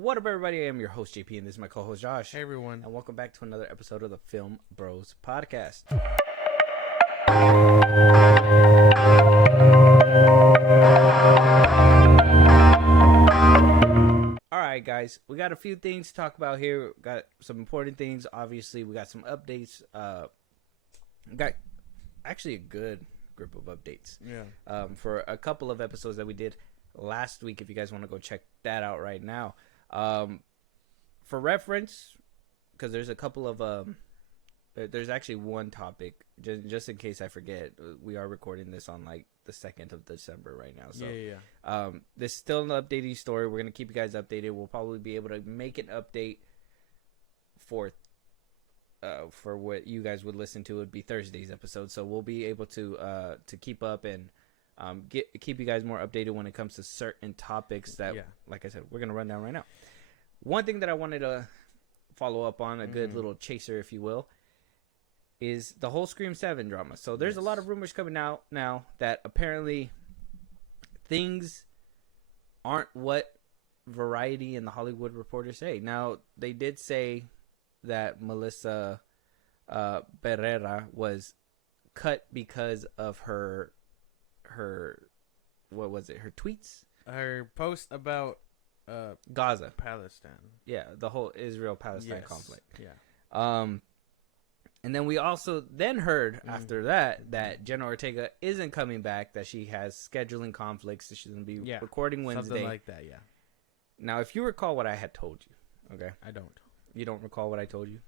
What up, everybody? I am your host, JP, and this is my co-host, Josh. Hey, everyone. And welcome back to another episode of the Film Bros podcast. All right, guys. We got a few things to talk about here. We got some important things. Obviously, we got some updates. We got actually a good group of updates. Yeah. For a couple of episodes that we did last week, if you guys want to go check that out right now. For reference, because there's a couple of there's actually one topic, just in case I forget. We are recording this on like the 2nd of December right now, so this is still an updating story. We're gonna keep you guys updated. We'll probably be able to make an update for what you guys would listen to. It would be Thursday's episode, so we'll be able to keep up and keep you guys more updated when it comes to certain topics that, like I said, we're gonna run down right now. One thing that I wanted to follow up on, a good little chaser, if you will, is the whole Scream 7 drama. So there's a lot of rumors coming out now that apparently things aren't what Variety and the Hollywood Reporter say. Now, they did say that Melissa Barrera was cut because of her what was it? Her tweets? Her post about Gaza, Palestine. Yeah, the whole Israel-Palestine conflict. Yeah. And then we also then heard after that Jenna Ortega isn't coming back, that she has scheduling conflicts, that she's going to be recording Wednesday. Something like that, yeah. Now, if you recall what I had told you, okay? I don't. You don't recall what I told you?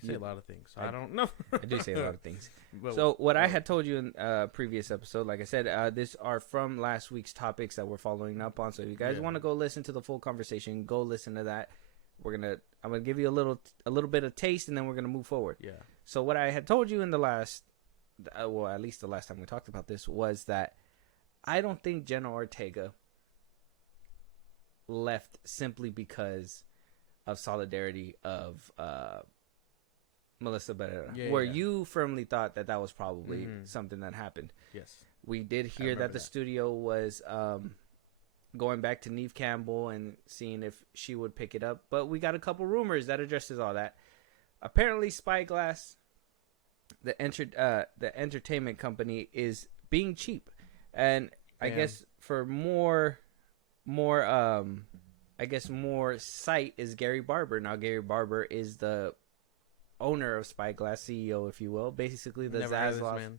You say a lot of things, so I don't know. I do say a lot of things. So what I had told you in a previous episode, like I said, these are from last week's topics that we're following up on. So if you guys want to go listen to the full conversation, go listen to that. I'm gonna give you a little bit of taste, and then we're gonna move forward. Yeah. So what I had told you in the last, at least the last time we talked about this, was that I don't think Jenna Ortega left simply because of solidarity of Melissa Barrera, where you firmly thought that was probably something that happened. Yes. We did hear that the studio was going back to Neve Campbell and seeing if she would pick it up, but we got a couple rumors that addresses all that. Apparently, Spyglass, the entertainment company, is being cheap, and I guess for more sight is Gary Barber. Now, Gary Barber is the owner of Spyglass, CEO, if you will, basically the Zaslav.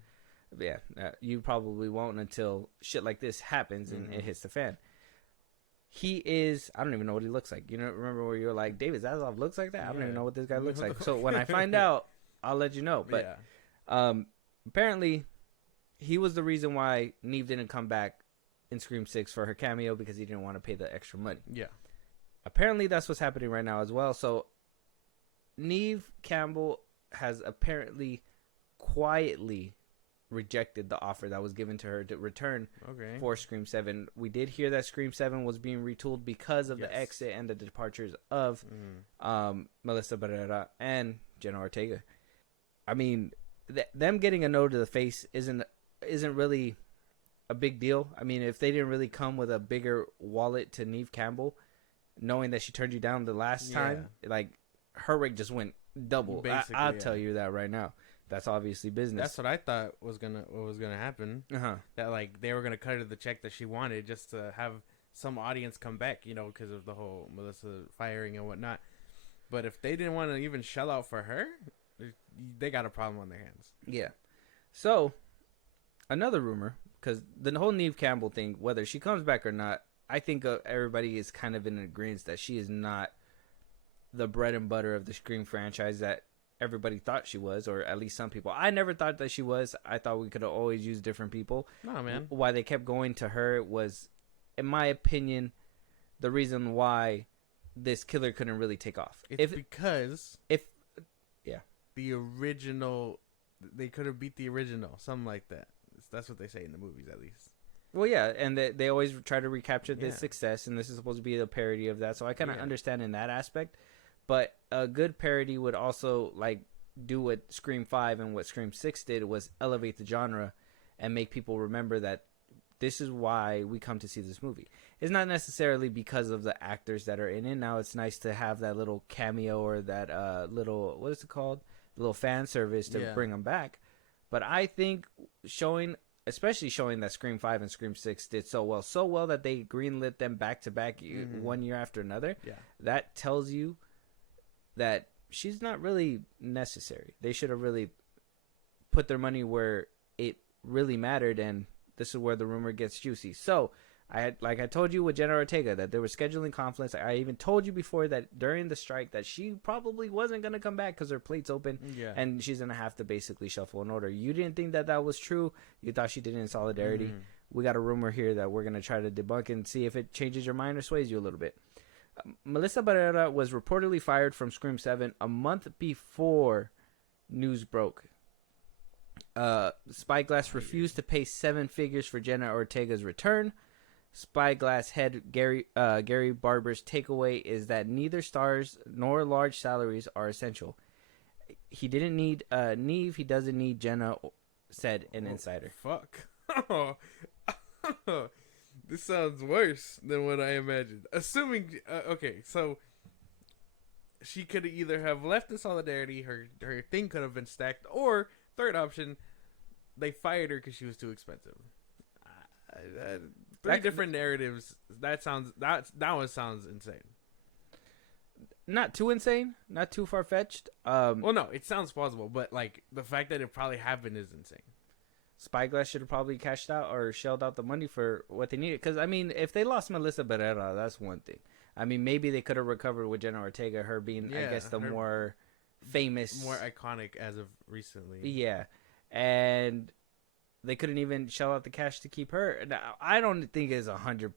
Yeah, you probably won't until shit like this happens and it hits the fan. He is, I don't even know what he looks like. You know, remember where you're like, David Zaslav looks like that? I don't even know what this guy looks like. So when I find out, I'll let you know. But apparently, he was the reason why Neve didn't come back in Scream 6 for her cameo, because he didn't want to pay the extra money. Yeah. Apparently, that's what's happening right now as well. So Neve Campbell has apparently quietly rejected the offer that was given to her to return for Scream 7. We did hear that Scream 7 was being retooled because of the exit and the departures of Melissa Barrera and Jenna Ortega. I mean, them getting a no to the face isn't really a big deal. I mean, if they didn't really come with a bigger wallet to Neve Campbell, knowing that she turned you down the last time, like, her rate just went double. I'll tell you that right now. That's obviously business. That's what I thought was gonna happen. That like they were gonna cut her the check that she wanted just to have some audience come back, you know, because of the whole Melissa firing and whatnot. But if they didn't want to even shell out for her, they got a problem on their hands. Yeah. So another rumor, because the whole Neve Campbell thing, whether she comes back or not, I think everybody is kind of in agreement that she is not the bread and butter of the Scream franchise that everybody thought she was, or at least some people. I never thought that she was. I thought we could have always used different people. No, man. Why they kept going to her was, in my opinion, the reason why this killer couldn't really take off. Because the original, they could have beat the original, something like that. That's what they say in the movies, at least. Well, yeah, and they always try to recapture this success, and this is supposed to be a parody of that. So I kind of understand in that aspect. But a good parody would also like do what Scream 5 and what Scream 6 did, was elevate the genre and make people remember that this is why we come to see this movie. it's not necessarily because of the actors that are in it. Now it's nice to have that little cameo or that little, what is it called? Little fan service to bring them back. But I think especially showing that Scream 5 and Scream 6 did so well that they greenlit them back to back 1 year after another. Yeah. That tells you that she's not really necessary. They should have really put their money where it really mattered, and this is where the rumor gets juicy. So, I told you with Jenna Ortega that there were scheduling conflicts. I even told you before that during the strike that she probably wasn't going to come back because her plate's open, and she's going to have to basically shuffle in order. You didn't think that was true. You thought she did it in solidarity. We got a rumor here that we're going to try to debunk and see if it changes your mind or sways you a little bit. Melissa Barrera was reportedly fired from Scream 7 a month before news broke. Spyglass refused to pay 7 figures for Jenna Ortega's return. Spyglass head Gary Barber's takeaway is that neither stars nor large salaries are essential. He didn't need Neve. He doesn't need Jenna, said an insider. Fuck. This sounds worse than what I imagined. Assuming, okay, so she could either have left in solidarity, her thing could have been stacked, or third option, they fired her because she was too expensive. Three different narratives. That one sounds insane. Not too insane, not too far fetched. Well, no, it sounds plausible, but like the fact that it probably happened is insane. Spyglass should have probably cashed out or shelled out the money for what they needed. Because I mean, if they lost Melissa Barrera, that's one thing. I mean, maybe they could have recovered with Jenna Ortega, her being, I guess, the more famous, more iconic as of recently. Yeah, and they couldn't even shell out the cash to keep her. Now, I don't think it's 100.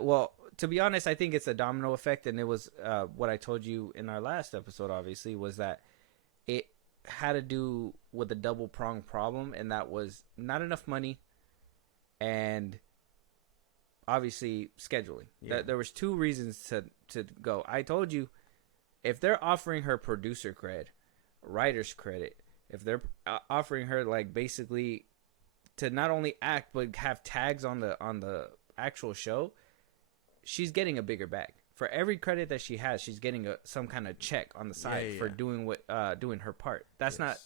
Well, to be honest, I think it's a domino effect, and it was what I told you in our last episode. Obviously, was that it had to do with a double prong problem, and that was not enough money, and obviously scheduling. Yeah. There was 2 reasons to go. I told you, if they're offering her producer cred, writer's credit, if they're offering her like basically to not only act but have tags on the actual show, she's getting a bigger bag. For every credit that she has, she's getting some kind of check on the side for doing her part. That's not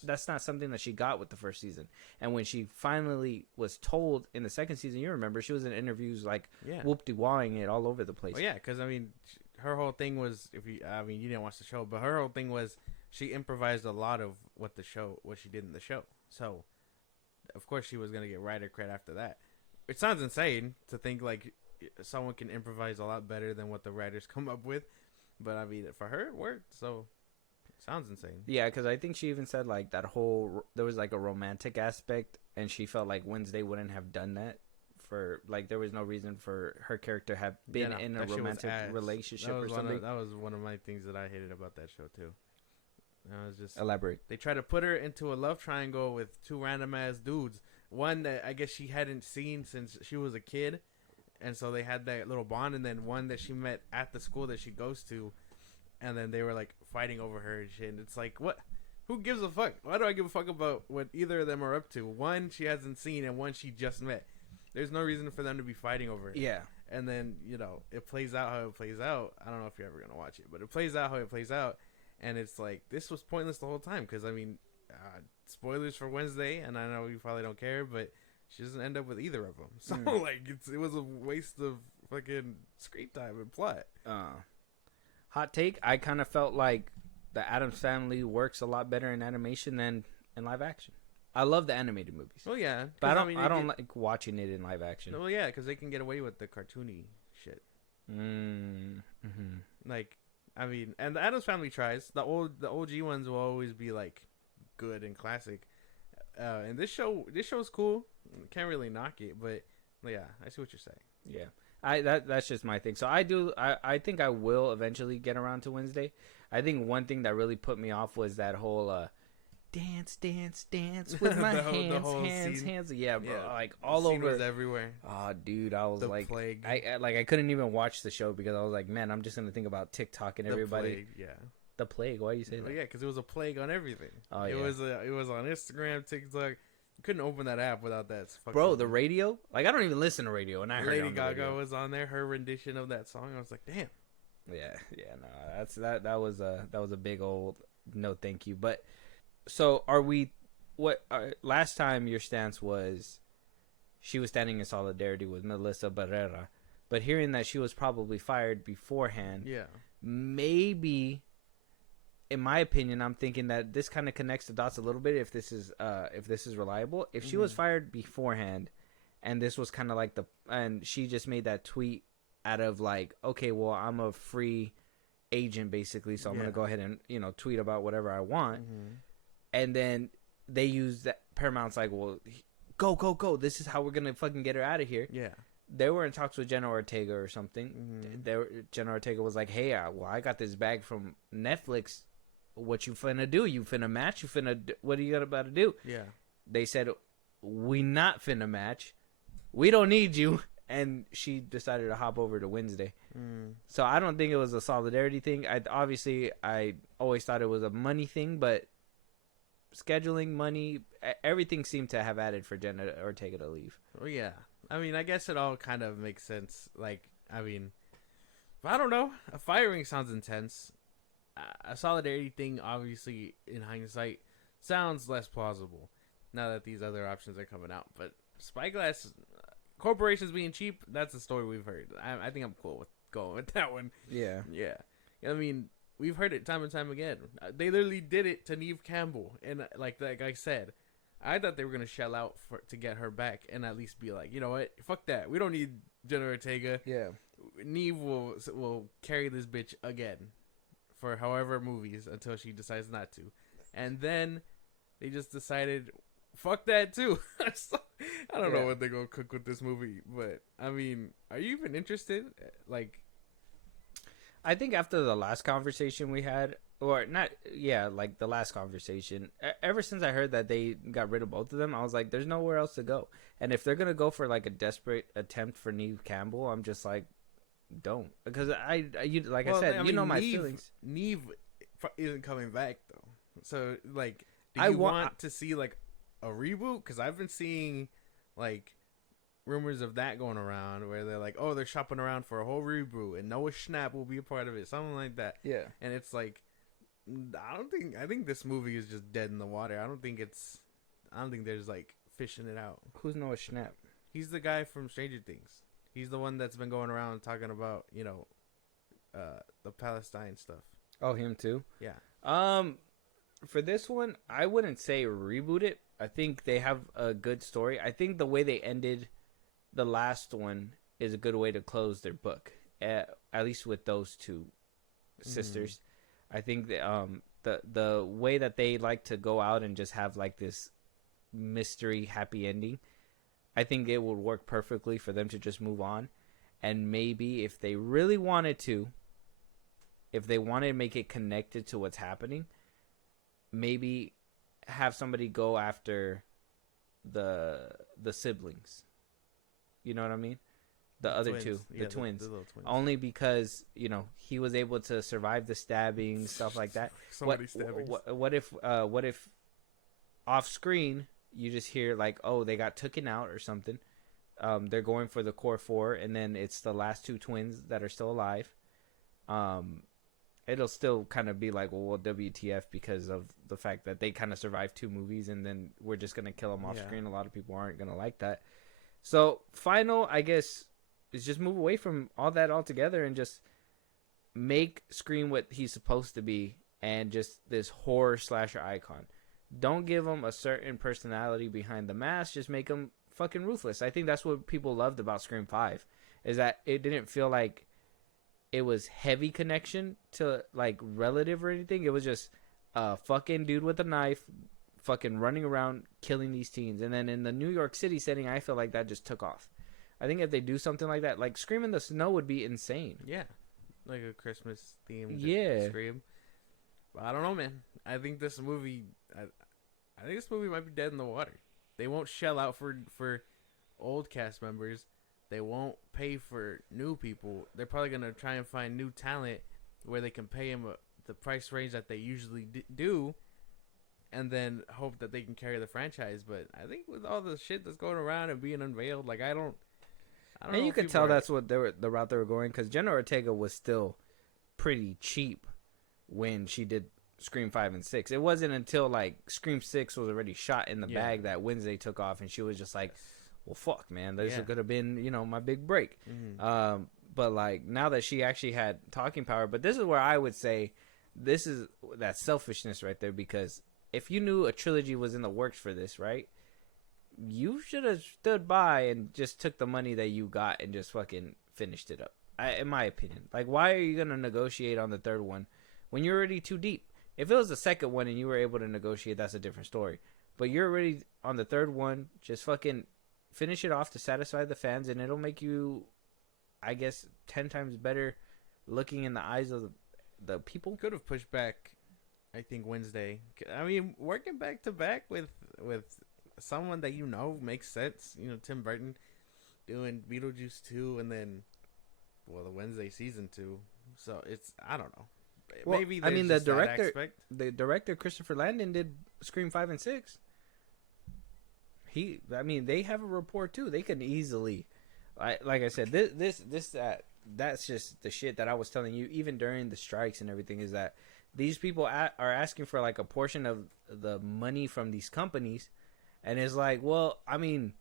something that she got with the first season. And when she finally was told in the second season, you remember, she was in interviews like whoop-de-wahing it all over the place. Well, yeah, because I mean, her whole thing was, you didn't watch the show, but her whole thing was she improvised a lot of what she did in the show. So, of course, she was gonna get writer credit after that. It sounds insane to think like someone can improvise a lot better than what the writers come up with, but I mean, for her it worked, so it sounds insane. Yeah, because I think she even said like there was like a romantic aspect, and she felt like Wednesday wouldn't have done that for like there was no reason for her character have been in a romantic relationship or something. That was one of my things that I hated about that show too. I was just elaborate. They tried to put her into a love triangle with 2 random ass dudes. One that I guess she hadn't seen since she was a kid. And so they had that little bond, and then one that she met at the school that she goes to, and then they were like fighting over her and shit. And it's like, what? Who gives a fuck? Why do I give a fuck about what either of them are up to? One she hasn't seen, and one she just met. There's no reason for them to be fighting over it. Yeah. And then it plays out how it plays out. I don't know if you're ever gonna watch it, but it plays out how it plays out, and it's like this was pointless the whole time because I mean, spoilers for Wednesday, and I know you probably don't care, but she doesn't end up with either of them. So, like, it was a waste of fucking screen time and plot. Hot take, I kind of felt like the Addams Family works a lot better in animation than in live action. I love the animated movies. Well, yeah. But I don't like watching it in live action. Well, yeah, because they can get away with the cartoony shit. Like, I mean, and the Addams Family tries. The OG ones will always be, like, good and classic. And this show's cool. Can't really knock it, but yeah, I see what you're saying. Yeah, that's just my thing. So I think I will eventually get around to Wednesday. I think one thing that really put me off was that whole dance with my hands. Yeah, bro, like all over. Was everywhere. Oh, dude, I was the like, plague. I couldn't even watch the show because I was like, man, I'm just gonna think about TikTok and everybody. The plague, yeah. The plague. Why do you say that? Yeah, because it was a plague on everything. Oh, it was on Instagram, TikTok. couldn't open that app without that. Bro, the radio. Like I don't even listen to radio, and I heard Lady Gaga was on there. Her rendition of that song. I was like, damn. Yeah. No, that was a big old no, thank you. But so are we? What last time your stance was? She was standing in solidarity with Melissa Barrera, but hearing that she was probably fired beforehand, maybe, in my opinion, I'm thinking that this kind of connects the dots a little bit. If this is reliable, if she was fired beforehand, and this was kind of like and she just made that tweet out of like, okay, well, I'm a free agent basically, so I'm gonna go ahead and tweet about whatever I want, and then they use that. Paramount's like, well, go, this is how we're gonna fucking get her out of here. They were in talks with Jenna Ortega or something. Jenna Ortega was like, hey, I got this bag from Netflix. What you finna do? You finna match? What are you about to do? They said, we not finna match. We don't need you. And she decided to hop over to Wednesday. So I don't think it was a solidarity thing. I always thought it was a money thing, but scheduling, money, everything seemed to have added for Jenna Ortega to leave. Well, yeah. I mean, I guess it all kind of makes sense. Like, I mean, I don't know. A firing sounds intense. A solidarity thing, obviously, in hindsight, sounds less plausible now that these other options are coming out. But Spyglass, corporations being cheap, that's a story we've heard. I think I'm cool with going with that one. Yeah. I mean, we've heard it time and time again. They literally did it to Neve Campbell. And like I said, I thought they were going to shell out to get her back and at least be like, you know what? Fuck that. We don't need Jenna Ortega. Yeah. Neve will carry this bitch again for however movies until she decides not to. And then they just decided, fuck that too. So, I don't know what they're going to cook with this movie. But, I mean, are you even interested? Like, I think after the last conversation we had, or not, like the last conversation, ever since I heard that they got rid of both of them, I was like, there's nowhere else to go. And if they're going to go for like a desperate attempt for Neve Campbell, I'm just like, don't. Because I said, my feelings. Neve isn't coming back, though. So, like, do you want to see, like, a reboot? Because I've been seeing, like, rumors of that going around where they're like, oh, they're shopping around for a whole reboot and Noah Schnapp will be a part of it, something like that. Yeah. And it's like, I think this movie is just dead in the water. I don't think there's like fishing it out. Who's Noah Schnapp? He's the guy from Stranger Things. He's the one that's been going around talking about, the Palestine stuff. Oh, him too? Yeah. For this one, I wouldn't say reboot it. I think they have a good story. I think the way they ended the last one is a good way to close their book, at least with those two sisters. I think the way that they like to go out and just have like this mystery happy ending, I think it would work perfectly for them to just move on. And maybe if they really wanted to, if they wanted to make it connected to what's happening, maybe have somebody go after the siblings. You know what I mean? The other twins. The twins. The little twins. Only because, he was able to survive the stabbing, stuff like that. Many stabbings. What if off screen you just hear like, oh, they got taken out or something. They're going for the core four, and then it's the last two twins that are still alive. It'll still kind of be like, well, WTF, because of the fact that they kind of survived two movies, and then we're just going to kill them off screen. A lot of people aren't going to like that. So, final, I guess, is just move away from all that altogether and just make Scream what he's supposed to be and just this horror slasher icon. Don't give him a certain personality behind the mask. Just make him fucking ruthless. I think that's what people loved about Scream 5, is that it didn't feel like it was heavy connection to like relative or anything. It was just a fucking dude with a knife fucking running around killing these teens. And then in the New York City setting, I feel like that just took off. I think if they do something like that, like Scream in the Snow would be insane. Yeah. Like a Christmas themed Scream. But I don't know, man. I think this movie might be dead in the water. They won't shell out for old cast members. They won't pay for new people. They're probably going to try and find new talent where they can pay them the price range that they usually do. and then hope that they can carry the franchise. But I think with all the shit that's going around and being unveiled, like I don't and know. You could tell that's what the route they were going, because Jenna Ortega was still pretty cheap when she did Scream 5 and 6. It wasn't until like Scream 6 was already shot in the bag that Wednesday took off, and she was just like, well, fuck, man, this could have been, my big break. Mm-hmm. But like now that she actually had talking power, but this is where I would say this is that selfishness right there, because if you knew a trilogy was in the works for this, right, you should have stood by and just took the money that you got and just fucking finished it up. In my opinion, like, why are you gonna negotiate on the third one when you're already too deep? If it was the second one and you were able to negotiate, that's a different story. But you're already on the third one. Just fucking finish it off to satisfy the fans, and it'll make you, I guess, 10 times better looking in the eyes of the people. Could have pushed back, I think, Wednesday. I mean, working back to back with someone that makes sense. Tim Burton doing Beetlejuice 2 and then, the Wednesday season 2. So it's, I don't know. Well, maybe the director Christopher Landon did Scream 5 and 6. They have a rapport too. They can easily, like I said, that's just the shit that I was telling you even during the strikes and everything, is that these people are asking for like a portion of the money from these companies, and it's like, well, I mean,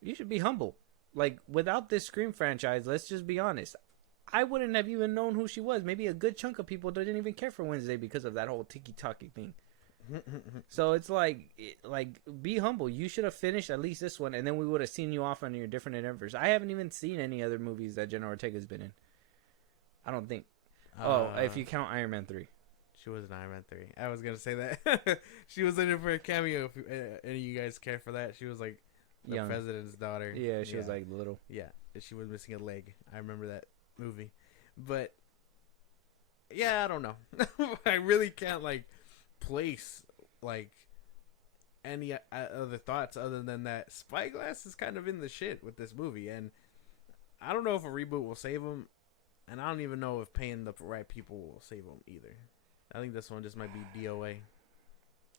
you should be humble. Like, without this Scream franchise, let's just be honest, I wouldn't have even known who she was. Maybe a good chunk of people didn't even care for Wednesday because of that whole tiki-taki thing. So it's like, be humble. You should have finished at least this one, and then we would have seen you off on your different endeavors. I haven't even seen any other movies that Jenna Ortega's been in. I don't think. If you count Iron Man 3. She was in Iron Man 3. I was going to say that. She was in it for a cameo, if any of you guys care for that. She was like the president's daughter. Yeah, she was like little. Yeah, she was missing a leg. I remember that movie. But yeah, I don't know. I really can't like place like any other thoughts other than that Spyglass is kind of in the shit with this movie, and I don't know if a reboot will save him, and I don't even know if paying the right people will save him either. I think this one just might be D.O.A.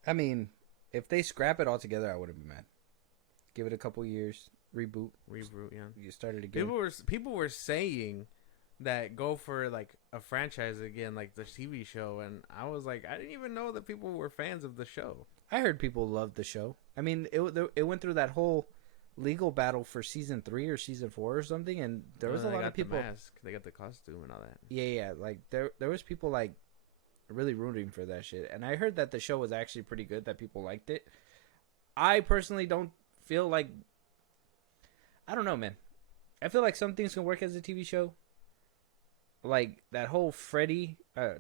I mean, if they scrap it altogether, I wouldn't be mad. Give it a couple years, reboot, yeah. You started again. People were saying that go for like a franchise again, like the TV show, and I was like, I didn't even know that people were fans of the show. I heard people loved the show. I mean, it went through that whole legal battle for season 3 or season 4 or something, and there was a lot of people. The mask. They got the costume and all that. Yeah. Like there was people like really rooting for that shit, and I heard that the show was actually pretty good. That people liked it. I personally don't feel like. I don't know, man. I feel like some things can work as a TV show. Like that whole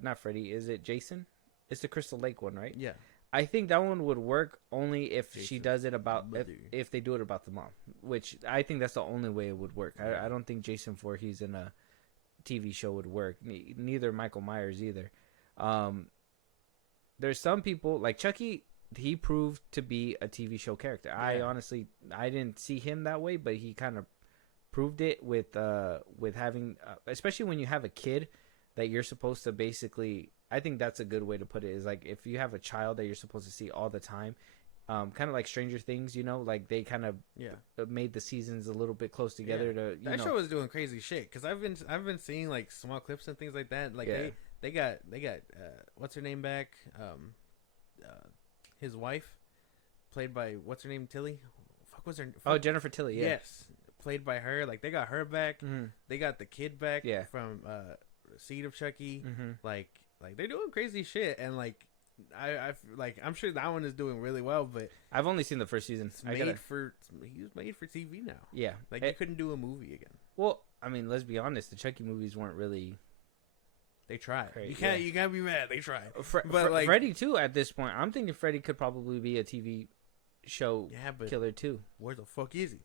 not Freddy, is it Jason? It's the Crystal Lake one, right? Yeah. I think that one would work only if she does it about if they do it about the mom, which I think that's the only way it would work. I don't think Jason Voorhees in a TV show would work. Neither Michael Myers either. There's some people like Chucky. He proved to be a TV show character. Yeah. I didn't see him that way, but he kind of proved it with having, especially when you have a kid that you're supposed to basically. I think that's a good way to put it. Is like if you have a child that you're supposed to see all the time, kind of like Stranger Things, like they kind of made the seasons a little bit close together. To that show was doing crazy shit because I've been seeing like small clips and things like that. Like they got what's her name back, his wife, played by what's her name, Tilly. Fuck, what's her? Jennifer Tilly. Yeah. Yes, played by her. Like they got her back. Mm-hmm. They got the kid back. Yeah. From Seed of Chucky. Mm-hmm. Like they're doing crazy shit, and like I'm sure that one is doing really well, but I've only seen the first season. He was made for TV now. Yeah, like you couldn't do a movie again. Well, I mean, let's be honest, the Chucky movies weren't really. They tried. You can't be mad. They tried. But like Freddy too. At this point, I'm thinking Freddy could probably be a TV show killer too. Where the fuck is he?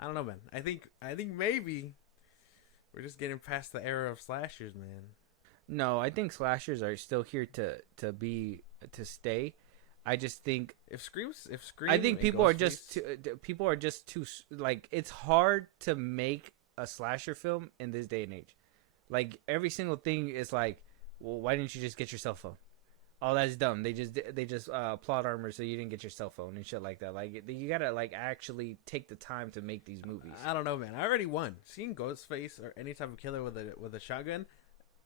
I don't know, man. I think maybe we're just getting past the era of slashers, man. No, I think slashers are still here to stay. I just think if Scream. I think people are just too like. It's hard to make a slasher film in this day and age. Like every single thing is like, well, why didn't you just get your cell phone? oh, that's dumb. They just plot armor so you didn't get your cell phone and shit like that. Like you gotta like actually take the time to make these movies. I don't know, man. I already won. Seeing Ghostface or any type of killer with a shotgun,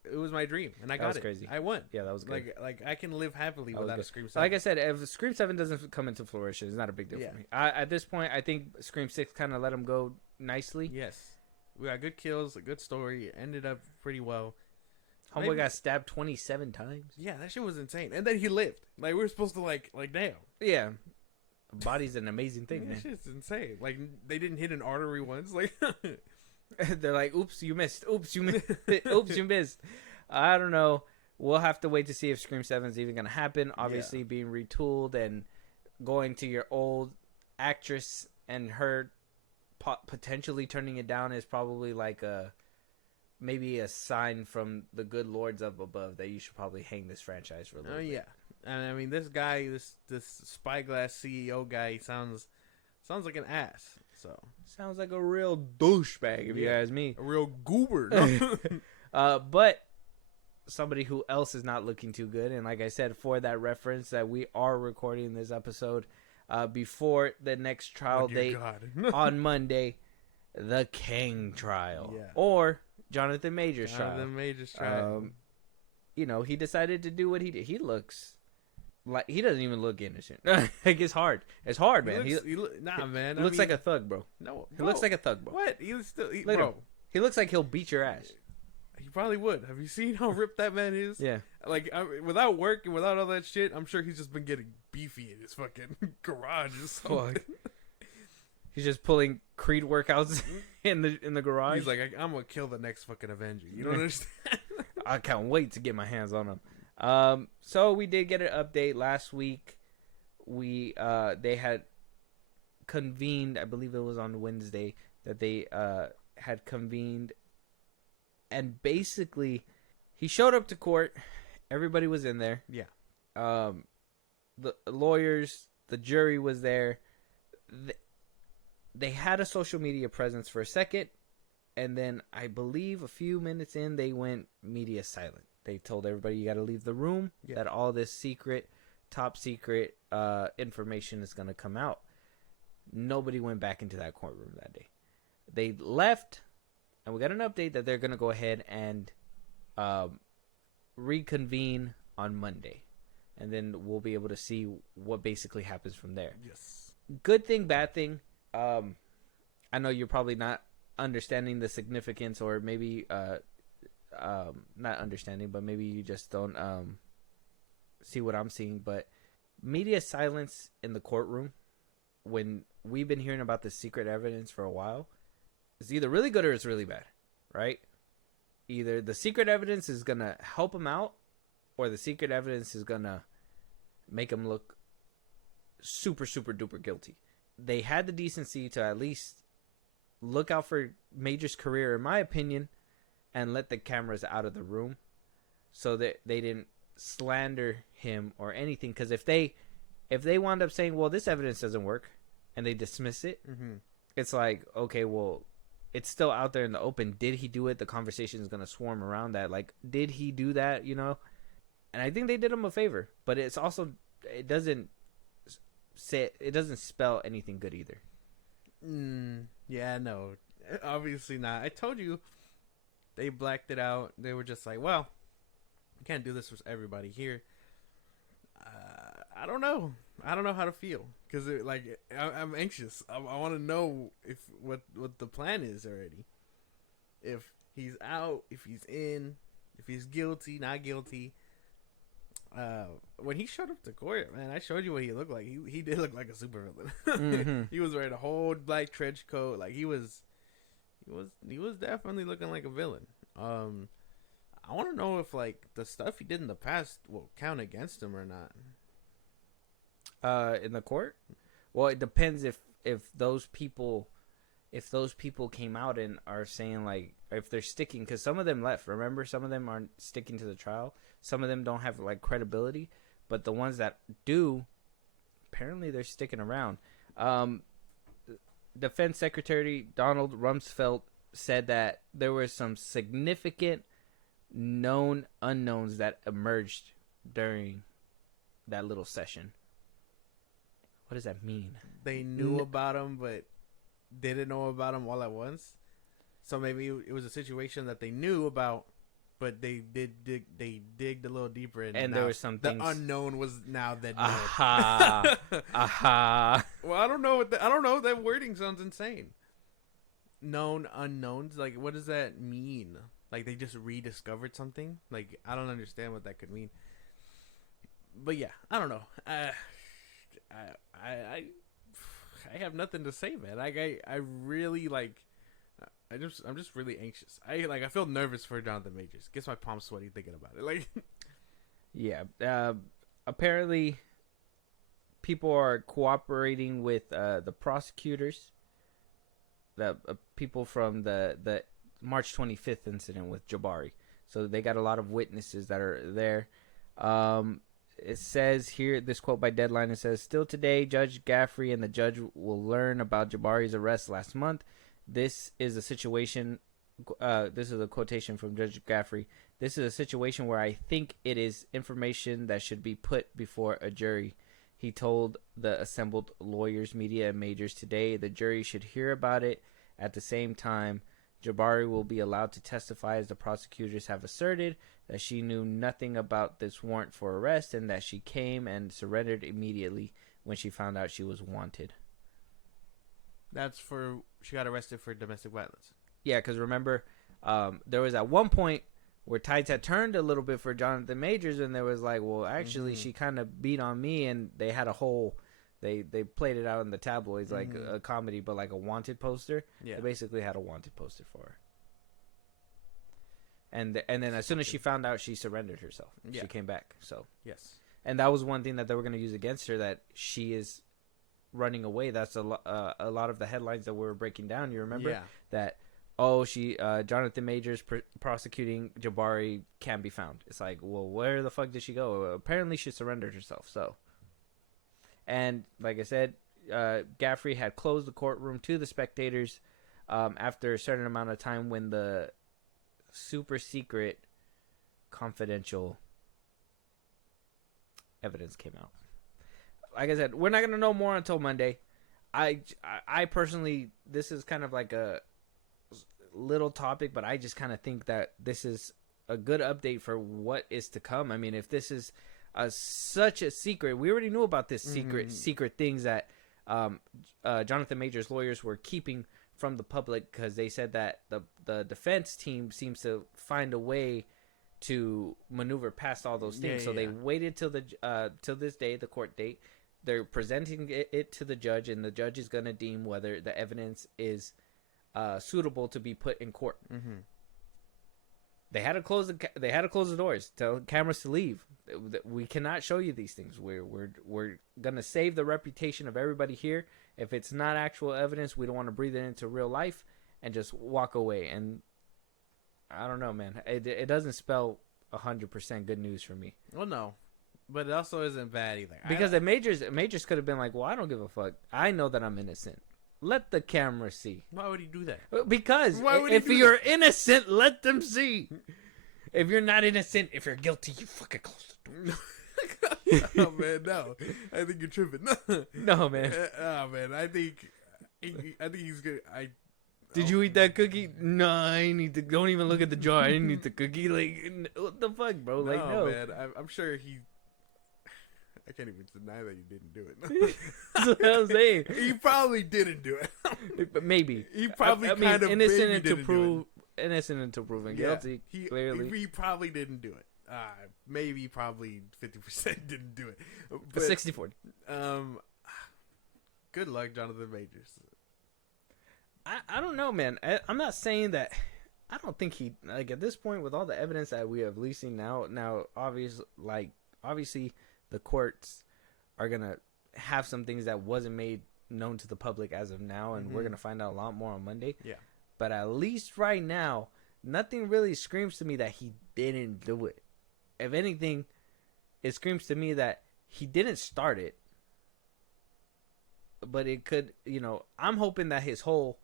it was my dream, and I got it. Crazy. I won. Yeah, that was good. Like I can live happily without a Scream 7. Like I said, if Scream 7 doesn't come into fruition, it's not a big deal for me. At this point, I think Scream 6 kind of let him go nicely. Yes, we got good kills, a good story. It ended up pretty well. Homeboy got stabbed 27 times. Yeah, that shit was insane. And then he lived. Like, we were supposed to, like damn. Yeah. A body's an amazing thing, man. That shit's insane. Like, they didn't hit an artery once. Like, they're like, oops, you missed. Oops, you missed. Oops, you missed. I don't know. We'll have to wait to see if Scream 7 is even going to happen. Obviously, being retooled and going to your old actress and her potentially turning it down is probably like maybe a sign from the good lords up above that you should probably hang this franchise for a little bit. Yeah. And I mean, this guy, this Spyglass CEO guy sounds like an ass. So sounds like a real douchebag, if you ask me. A real goober. But somebody who else is not looking too good, and like I said, for that reference that we are recording this episode before the next trial date on Monday, the King trial, or Jonathan Majors trial. You know, he decided to do what he did. He looks like he doesn't even look innocent. Like it's hard, man. Man. He looks like a thug, bro. No, he looks like a thug, bro. What? He was still, bro. He looks like he'll beat your ass. He probably would. Have you seen how ripped that man is? Yeah. Like, without work and without all that shit, I'm sure he's just been getting beefy in his fucking garage or something. He's just pulling Creed workouts in the garage. He's like, I'm gonna kill the next fucking Avenger. You don't understand? I can't wait to get my hands on him. So we did get an update last week. They had convened. I believe it was on Wednesday that they had convened. And basically, he showed up to court. Everybody was in there. Yeah. The lawyers, the jury was there. They had a social media presence for a second. And then I believe a few minutes in, they went media silent. They told everybody, you got to leave the room, that all this secret, top secret information is going to come out. Nobody went back into that courtroom that day. They left. And we got an update that they're going to go ahead and reconvene on Monday. And then we'll be able to see what basically happens from there. Yes. Good thing, bad thing. I know you're probably not understanding the significance, or maybe not understanding, but maybe you just don't see what I'm seeing. But media silence in the courtroom, when we've been hearing about this secret evidence for a while, it's either really good or it's really bad, right? Either the secret evidence is going to help him out, or the secret evidence is going to make him look super, super duper guilty. They had the decency to at least look out for Major's career, in my opinion, and let the cameras out of the room so that they didn't slander him or anything. Because if they wound up saying, well, this evidence doesn't work, and they dismiss it, it's like, okay, well, it's still out there in the open. Did he do it? The conversation is going to swarm around that. Like, did he do that? You know? And I think they did him a favor. But it's also, it doesn't spell anything good either. Yeah, no. Obviously not. I told you they blacked it out. They were just like, well, we can't do this with everybody here. I don't know. I don't know how to feel. Because, I'm anxious. I want to know what the plan is already. If he's out, if he's in, if he's guilty, not guilty. When he showed up to court, man, I showed you what he looked like. He did look like a supervillain. He was wearing a whole black trench coat. Like, he was definitely looking like a villain. I want to know if, like, the stuff he did in the past will count against him or not. In the court? Well, it depends if those people came out and are saying, like, if they're sticking, because some of them left. Remember, some of them aren't sticking to the trial. Some of them don't have, like, credibility, but the ones that do, apparently they're sticking around. Defense Secretary Donald Rumsfeld said that there were some significant known unknowns that emerged during that little session. What does that mean? They knew about him, but didn't know about him all at once. So maybe it was a situation that they knew about, but they digged a little deeper, and there was some the things... unknown was now that. Aha, aha. Well, I don't know. I don't know. That wording sounds insane. Known unknowns. Like, what does that mean? Like, they just rediscovered something? Like, I don't understand what that could mean. But yeah, I don't know. I have nothing to say, man. Like, I really like. I'm just really anxious. I feel nervous for Jonathan Majors. Gets my palms sweaty thinking about it. Like, yeah. Apparently, people are cooperating with the prosecutors. The people from the March 25th incident with Jabari. So they got a lot of witnesses that are there. It says here, this quote by Deadline, it says, "Still today, Judge Gaffrey and the judge will learn about Jabari's arrest last month. This is a situation," this is a quotation from Judge Gaffrey, "This is a situation where I think it is information that should be put before a jury." He told the assembled lawyers, media, and Majors today the jury should hear about it. At the same time, Jabari will be allowed to testify, as the prosecutors have asserted that she knew nothing about this warrant for arrest and that she came and surrendered immediately when she found out she was wanted. That's for, she got arrested for domestic violence. Yeah, because remember, there was at one point where tides had turned a little bit for Jonathan Majors, and there was like, well, actually, she kind of beat on me, and they had a whole, they played it out in the tabloids like a comedy, but like a wanted poster. Yeah. They basically had a wanted poster for her. And then as soon as she found out, she surrendered herself. Yeah. She came back. So yes, and that was one thing that they were going to use against her, that she is running away. That's a lot of the headlines that we were breaking down. You remember that? Oh, Jonathan Majors prosecuting Jabari can't be found. It's like, well, where the fuck did she go? Apparently, she surrendered herself. So, and like I said, Gaffrey had closed the courtroom to the spectators after a certain amount of time when the super secret, confidential evidence came out. Like I said, we're not gonna know more until Monday. I personally, this is kind of like a little topic, but I just kind of think that this is a good update for what is to come. I mean, if this is such a secret, we already knew about this secret things that Jonathan Majors' lawyers were keeping from the public, because they said that the defense team seems to find a way to maneuver past all those things. They waited till this day, the court date. They're presenting it to the judge, and the judge is going to deem whether the evidence is suitable to be put in court. They had to close the doors, tell cameras to leave. We cannot show you these things. We're gonna save the reputation of everybody here. If it's not actual evidence, we don't want to breathe it into real life and just walk away. And I don't know, man. It doesn't spell 100% good news for me. Well, no, but it also isn't bad either. Because the Majors could have been like, well, I don't give a fuck. I know that I'm innocent. Let the camera see. Why would he do that? Because if you're innocent, let them see. If you're not innocent, if you're guilty, you fucking close the door. Oh, man, no. I think you're tripping. No, man. Oh, man, I think he's good. Did you eat that cookie? No, I need to. Don't even look at the jar. I didn't eat the cookie. Like, what the fuck, bro? Like, no. Man, I'm sure he... I can't even deny that you didn't do it. That's what I'm saying. He probably didn't do it. But maybe. He probably kind of innocent until proven guilty. Clearly, he probably didn't do it. Maybe probably 50% didn't do it. But 60-40. Good luck, Jonathan Majors. I don't know, man. I'm not saying that. I don't think he, like, at this point, with all the evidence that we have leasing now obviously the courts are gonna have some things that wasn't made known to the public as of now, and we're gonna find out a lot more on Monday. Yeah. But at least right now, nothing really screams to me that he didn't do it. If anything, it screams to me that he didn't start it. But it could, I'm hoping that his whole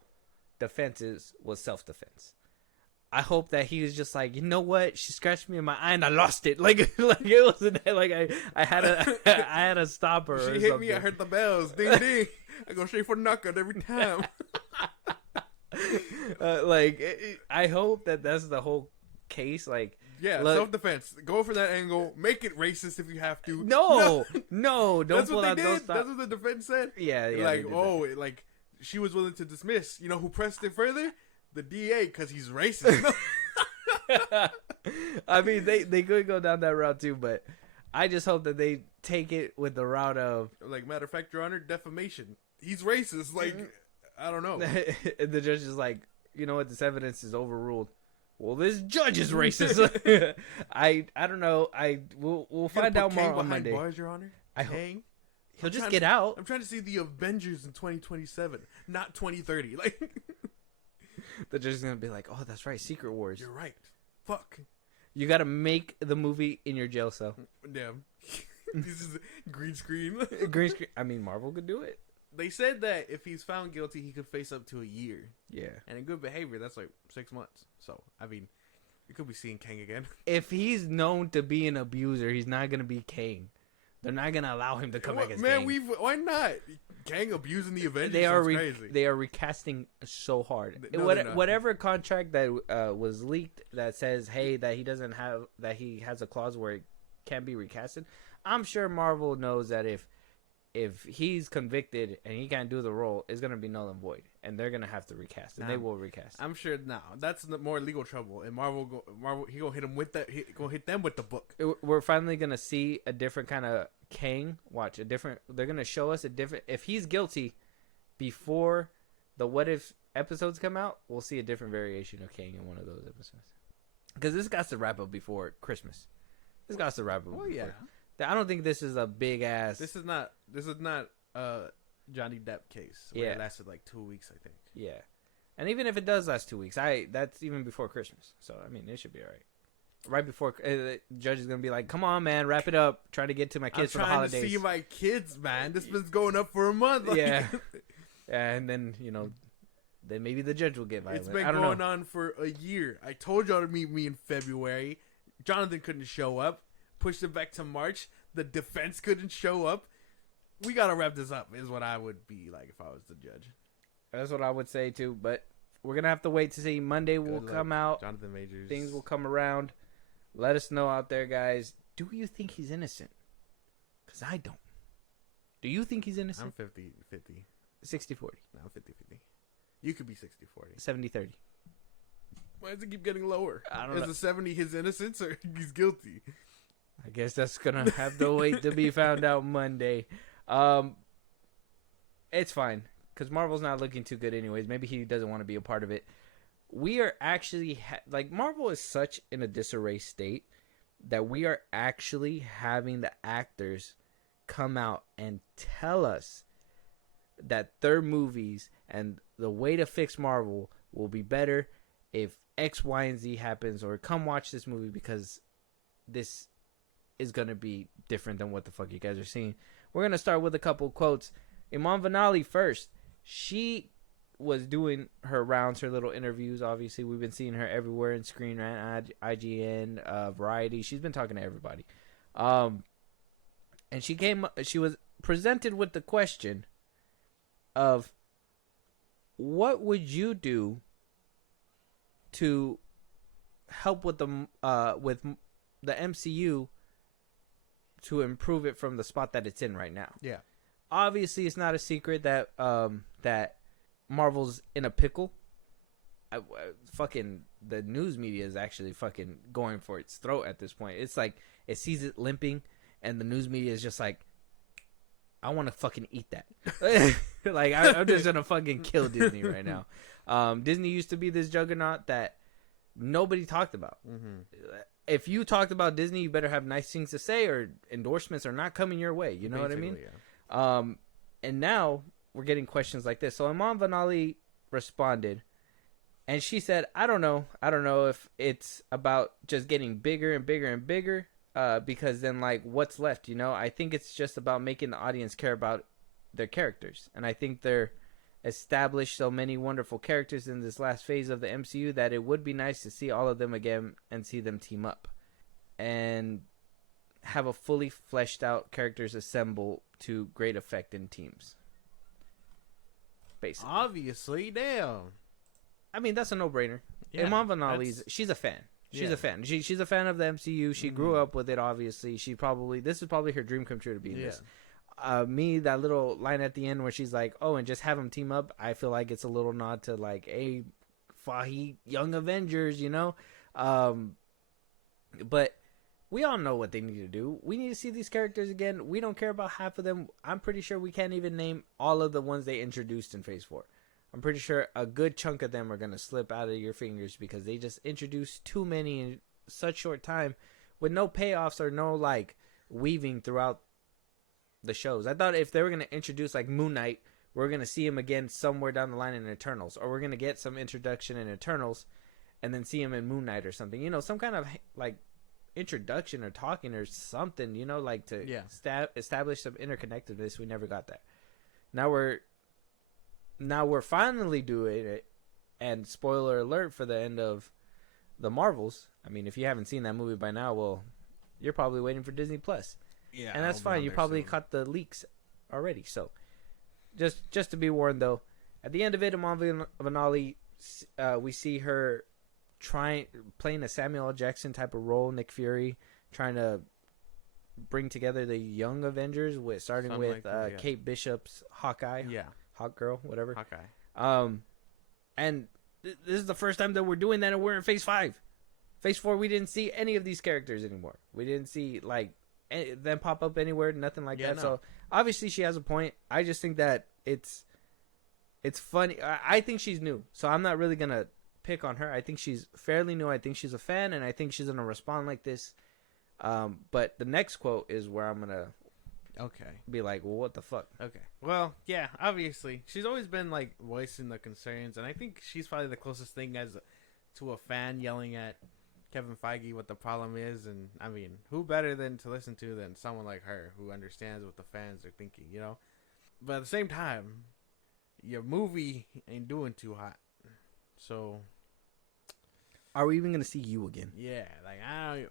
defense was self-defense. I hope that he was just like, you know what? She scratched me in my eye and I lost it. Like it wasn't like I had to stop her. She hit me. I heard the bells. Ding ding. I go straight for knockout every time. I hope that's the whole case. Like, yeah, self-defense. Go for that angle. Make it racist if you have to. No, don't that's pull what out they those. did. That's what the defense said. Yeah. Like she was willing to dismiss. You know who pressed it further? The D.A. because he's racist. I mean, they could go down that route too, but I just hope that they take it with the route of, like, matter of fact, Your Honor, defamation. He's racist. Like, I don't know. And the judge is like, you know what? This evidence is overruled. Well, this judge is racist. I don't know. We'll find out more on Monday. Bars, Your Honor. I hope he'll just get out. I'm trying to see the Avengers in 2027, not 2030. Like. The judge is gonna be like, "Oh, that's right, Secret Wars. You're right. Fuck. You got to make the movie in your jail cell." Damn. This is green screen. Green screen. I mean, Marvel could do it. They said that if he's found guilty, he could face up to a year. Yeah. And in good behavior, that's like 6 months. So, I mean, you could be seeing Kang again. If he's known to be an abuser, he's not gonna be Kang. They're not gonna allow him to come back as Kang. Why not? Kang abusing the Avengers. Crazy. They are recasting so hard. No, whatever contract that was leaked that says, hey, that he has a clause where it can't be recasted. I'm sure Marvel knows that if he's convicted and he can't do the role, it's gonna be null and void, and they're gonna have to recast, and they will recast. I'm sure now that's the more legal trouble, and Marvel he gonna hit him with that. He gonna hit them with the book. We're finally gonna see a different kind of Kang. Watch they're gonna show us a different. If he's guilty before the What If episodes come out, we'll see a different variation of Kang in one of those episodes. Because this got to wrap up before Christmas. This got to wrap up. Oh yeah. I don't think this is a big ass. This is not Johnny Depp case. Where it lasted like 2 weeks, I think. Yeah, and even if it does last 2 weeks, that's even before Christmas. So I mean, it should be all right. Right before the judge is gonna be like, "Come on, man, wrap it up. Try to get to my kids for the holidays." I'm trying to see my kids, man. This been's going up for a month. Like, yeah, and then then maybe the judge will get violent. It's been going on for a year. I told y'all to meet me in February. Jonathan couldn't show up. Pushed it back to March. The defense couldn't show up. We gotta wrap this up, is what I would be like if I was the judge. That's what I would say too, but we're gonna have to wait to see. Monday will come out. Jonathan Majors. Things will come around. Let us know out there, guys. Do you think he's innocent? Because I don't. Do you think he's innocent? I'm 50-50. 60-40. No, I'm 50-50. You could be 60-40. 70-30. Why does it keep getting lower? I don't know. Is the 70 his innocence or he's guilty? I guess that's gonna have to wait to be found out Monday. It's fine because Marvel's not looking too good anyways. Maybe he doesn't want to be a part of it. We are actually Marvel is such in a disarray state that we are actually having the actors come out and tell us that their movies and the way to fix Marvel will be better if X, Y, and Z happens, or come watch this movie because this is going to be different than what the fuck you guys are seeing. We're going to start with a couple quotes. Iman Vellani first. She was doing her rounds, her little interviews. Obviously, we've been seeing her everywhere in Screen Rant, IGN, Variety. She's been talking to everybody. And she was presented with the question of, what would you do to help with the MCU to improve it from the spot that it's in right now? Yeah. Obviously, it's not a secret that that Marvel's in a pickle. Fucking the news media is actually fucking going for its throat at this point. It's like it sees it limping, and the news media is just like, I want to fucking eat that. Like I'm just gonna fucking kill Disney right now. Disney used to be this juggernaut that nobody talked about. Mm-hmm. If you talked about Disney, you better have nice things to say, or endorsements are not coming your way. You know Basically, what I mean? Yeah. And now we're getting questions like this. So Iman Vellani responded, and she said, I don't know if it's about just getting bigger and bigger and bigger, because then, like, what's left, I think it's just about making the audience care about their characters. And I think they're established so many wonderful characters in this last phase of the MCU that it would be nice to see all of them again and see them team up and have a fully fleshed out characters assemble to great effect in teams. Basically. Obviously, damn. I mean, that's a no-brainer. Yeah, Iman Vellani's, she's a fan. She's a fan. She's a fan of the MCU. She grew up with it, obviously. This is probably her dream come true to be in this. Me, that little line at the end where she's like, oh, and just have them team up, I feel like it's a little nod to like, hey, Fahi, Young Avengers, you know? But we all know what they need to do. We need to see these characters again. We don't care about half of them. I'm pretty sure we can't even name all of the ones they introduced in Phase 4. I'm pretty sure a good chunk of them are going to slip out of your fingers because they just introduced too many in such short time with no payoffs or no, like, weaving throughout the shows. I thought if they were going to introduce, like, Moon Knight, we're going to see him again somewhere down the line in Eternals. Or we're going to get some introduction in Eternals and then see him in Moon Knight or something. You know, some kind of, like, introduction or talking or something, you know, like to establish some interconnectedness. We never got that. Now we're finally doing it, and spoiler alert for the end of the Marvels. I mean, if you haven't seen that movie by now, well, you're probably waiting for Disney Plus. Yeah, and that's fine. You probably caught the leaks already. So, just to be warned, though, at the end of it, Iman Vellani, we see her playing a Samuel L. Jackson type of role, Nick Fury, trying to bring together the Young Avengers, starting with Kate Bishop's Hawkeye. Yeah. Hawk Girl, whatever. Hawkeye. And this is the first time that we're doing that, and we're in Phase 5. Phase 4, we didn't see any of these characters anymore. We didn't see, like, them pop up anywhere, nothing like that. No. So, obviously, she has a point. I just think that it's funny. I think she's new, so I'm not really going to pick on her. I think she's fairly new. I think she's a fan, and I think she's going to respond like this. But the next quote is where I'm going to be like, well, what the fuck? Okay. Well, yeah, obviously. She's always been, like, voicing the concerns, and I think she's probably the closest thing to a fan yelling at Kevin Feige what the problem is. And, I mean, who better than to listen to than someone like her who understands what the fans are thinking, you know? But at the same time, your movie ain't doing too hot. So, are we even going to see you again? Yeah, like, I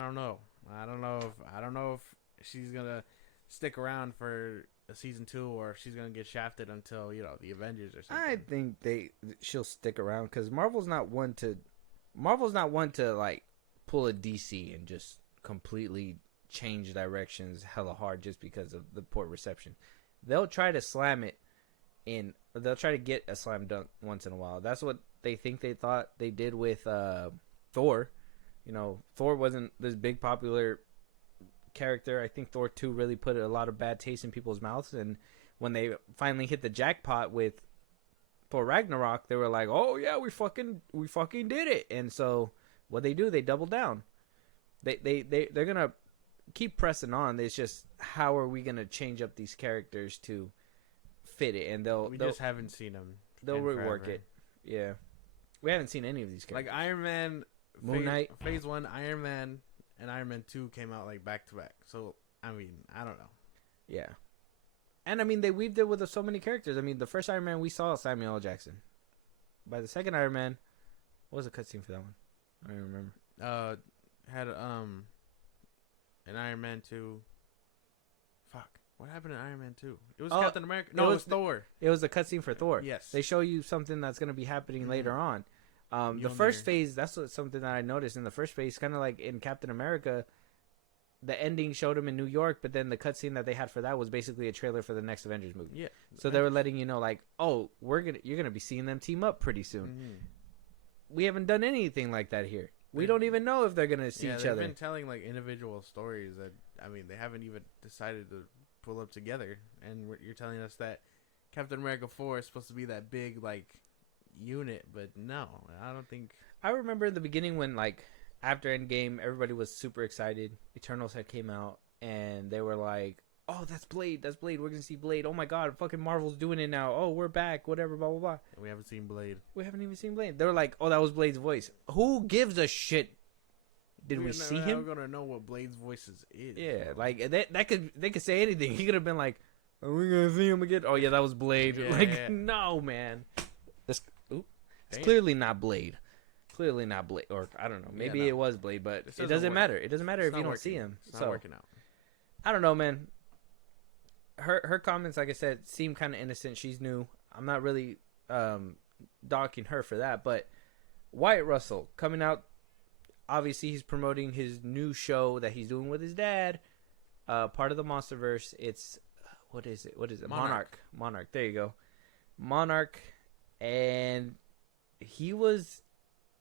don't know. I don't know if she's going to stick around for a season 2 or if she's gonna get shafted until, you know, the Avengers or something. I think she'll stick around because Marvel's not one to like pull a DC and just completely change directions hella hard just because of the poor reception. They'll try to slam it in. They'll try to get a slam dunk once in a while. That's what they think they thought they did with Thor. You know, Thor wasn't this big popular character. I think Thor 2 really put a lot of bad taste in people's mouths, and when they finally hit the jackpot with Thor Ragnarok, they were like, oh yeah, we fucking did it. And so what they do, they double down. They're gonna keep pressing on. It's just, how are we gonna change up these characters to fit it? And they'll just haven't seen them. They'll rework it. Yeah, we haven't seen any of these characters. Like Iron Man, Moon Knight, Phase 1, Iron Man, and Iron Man 2 came out like back to back. So, I mean, I don't know. Yeah. And I mean, they weaved it with so many characters. I mean, the first Iron Man we saw Samuel L. Jackson. By the second Iron Man, what was the cutscene for that one? I don't even remember. Had an Iron Man 2. Fuck. What happened in Iron Man 2? It was Captain America. No, it was Thor. It was the cutscene for Thor. Yes. They show you something that's going to be happening later on. The first phase, that's something that I noticed in the first phase, kind of like in Captain America, the ending showed him in New York, but then the cutscene that they had for that was basically a trailer for the next Avengers movie. Yeah. So they were letting you know, like, oh, you're gonna be seeing them team up pretty soon. Mm-hmm. We haven't done anything like that here. We don't even know if they're gonna see each other. They've been telling like individual stories that, I mean, they haven't even decided to pull up together, and you're telling us that Captain America 4 is supposed to be that big like unit, but no, I don't think. I remember in the beginning when, like, after Endgame, everybody was super excited. Eternals had came out, and they were like, oh, that's Blade, we're gonna see Blade, oh my god, fucking Marvel's doing it now, oh, we're back, whatever, blah blah blah. And we haven't seen Blade. We haven't even seen Blade. They were like, oh, that was Blade's voice. Who gives a shit? Did we see him? We're gonna know what Blade's voice is. Yeah, like they could say anything. He could have been like, Are we gonna see him again? Oh yeah, that was Blade. Yeah. No, man. It's clearly not Blade. Clearly not Blade, or I don't know. Maybe it was Blade, but it doesn't matter. It doesn't matter if you don't see him. It's not working out. I don't know, man. Her comments, like I said, seem kind of innocent. She's new. I'm not really docking her for that, but Wyatt Russell coming out. Obviously, he's promoting his new show that he's doing with his dad. Part of the MonsterVerse. It's what is it? Monarch. There you go. Monarch, and he was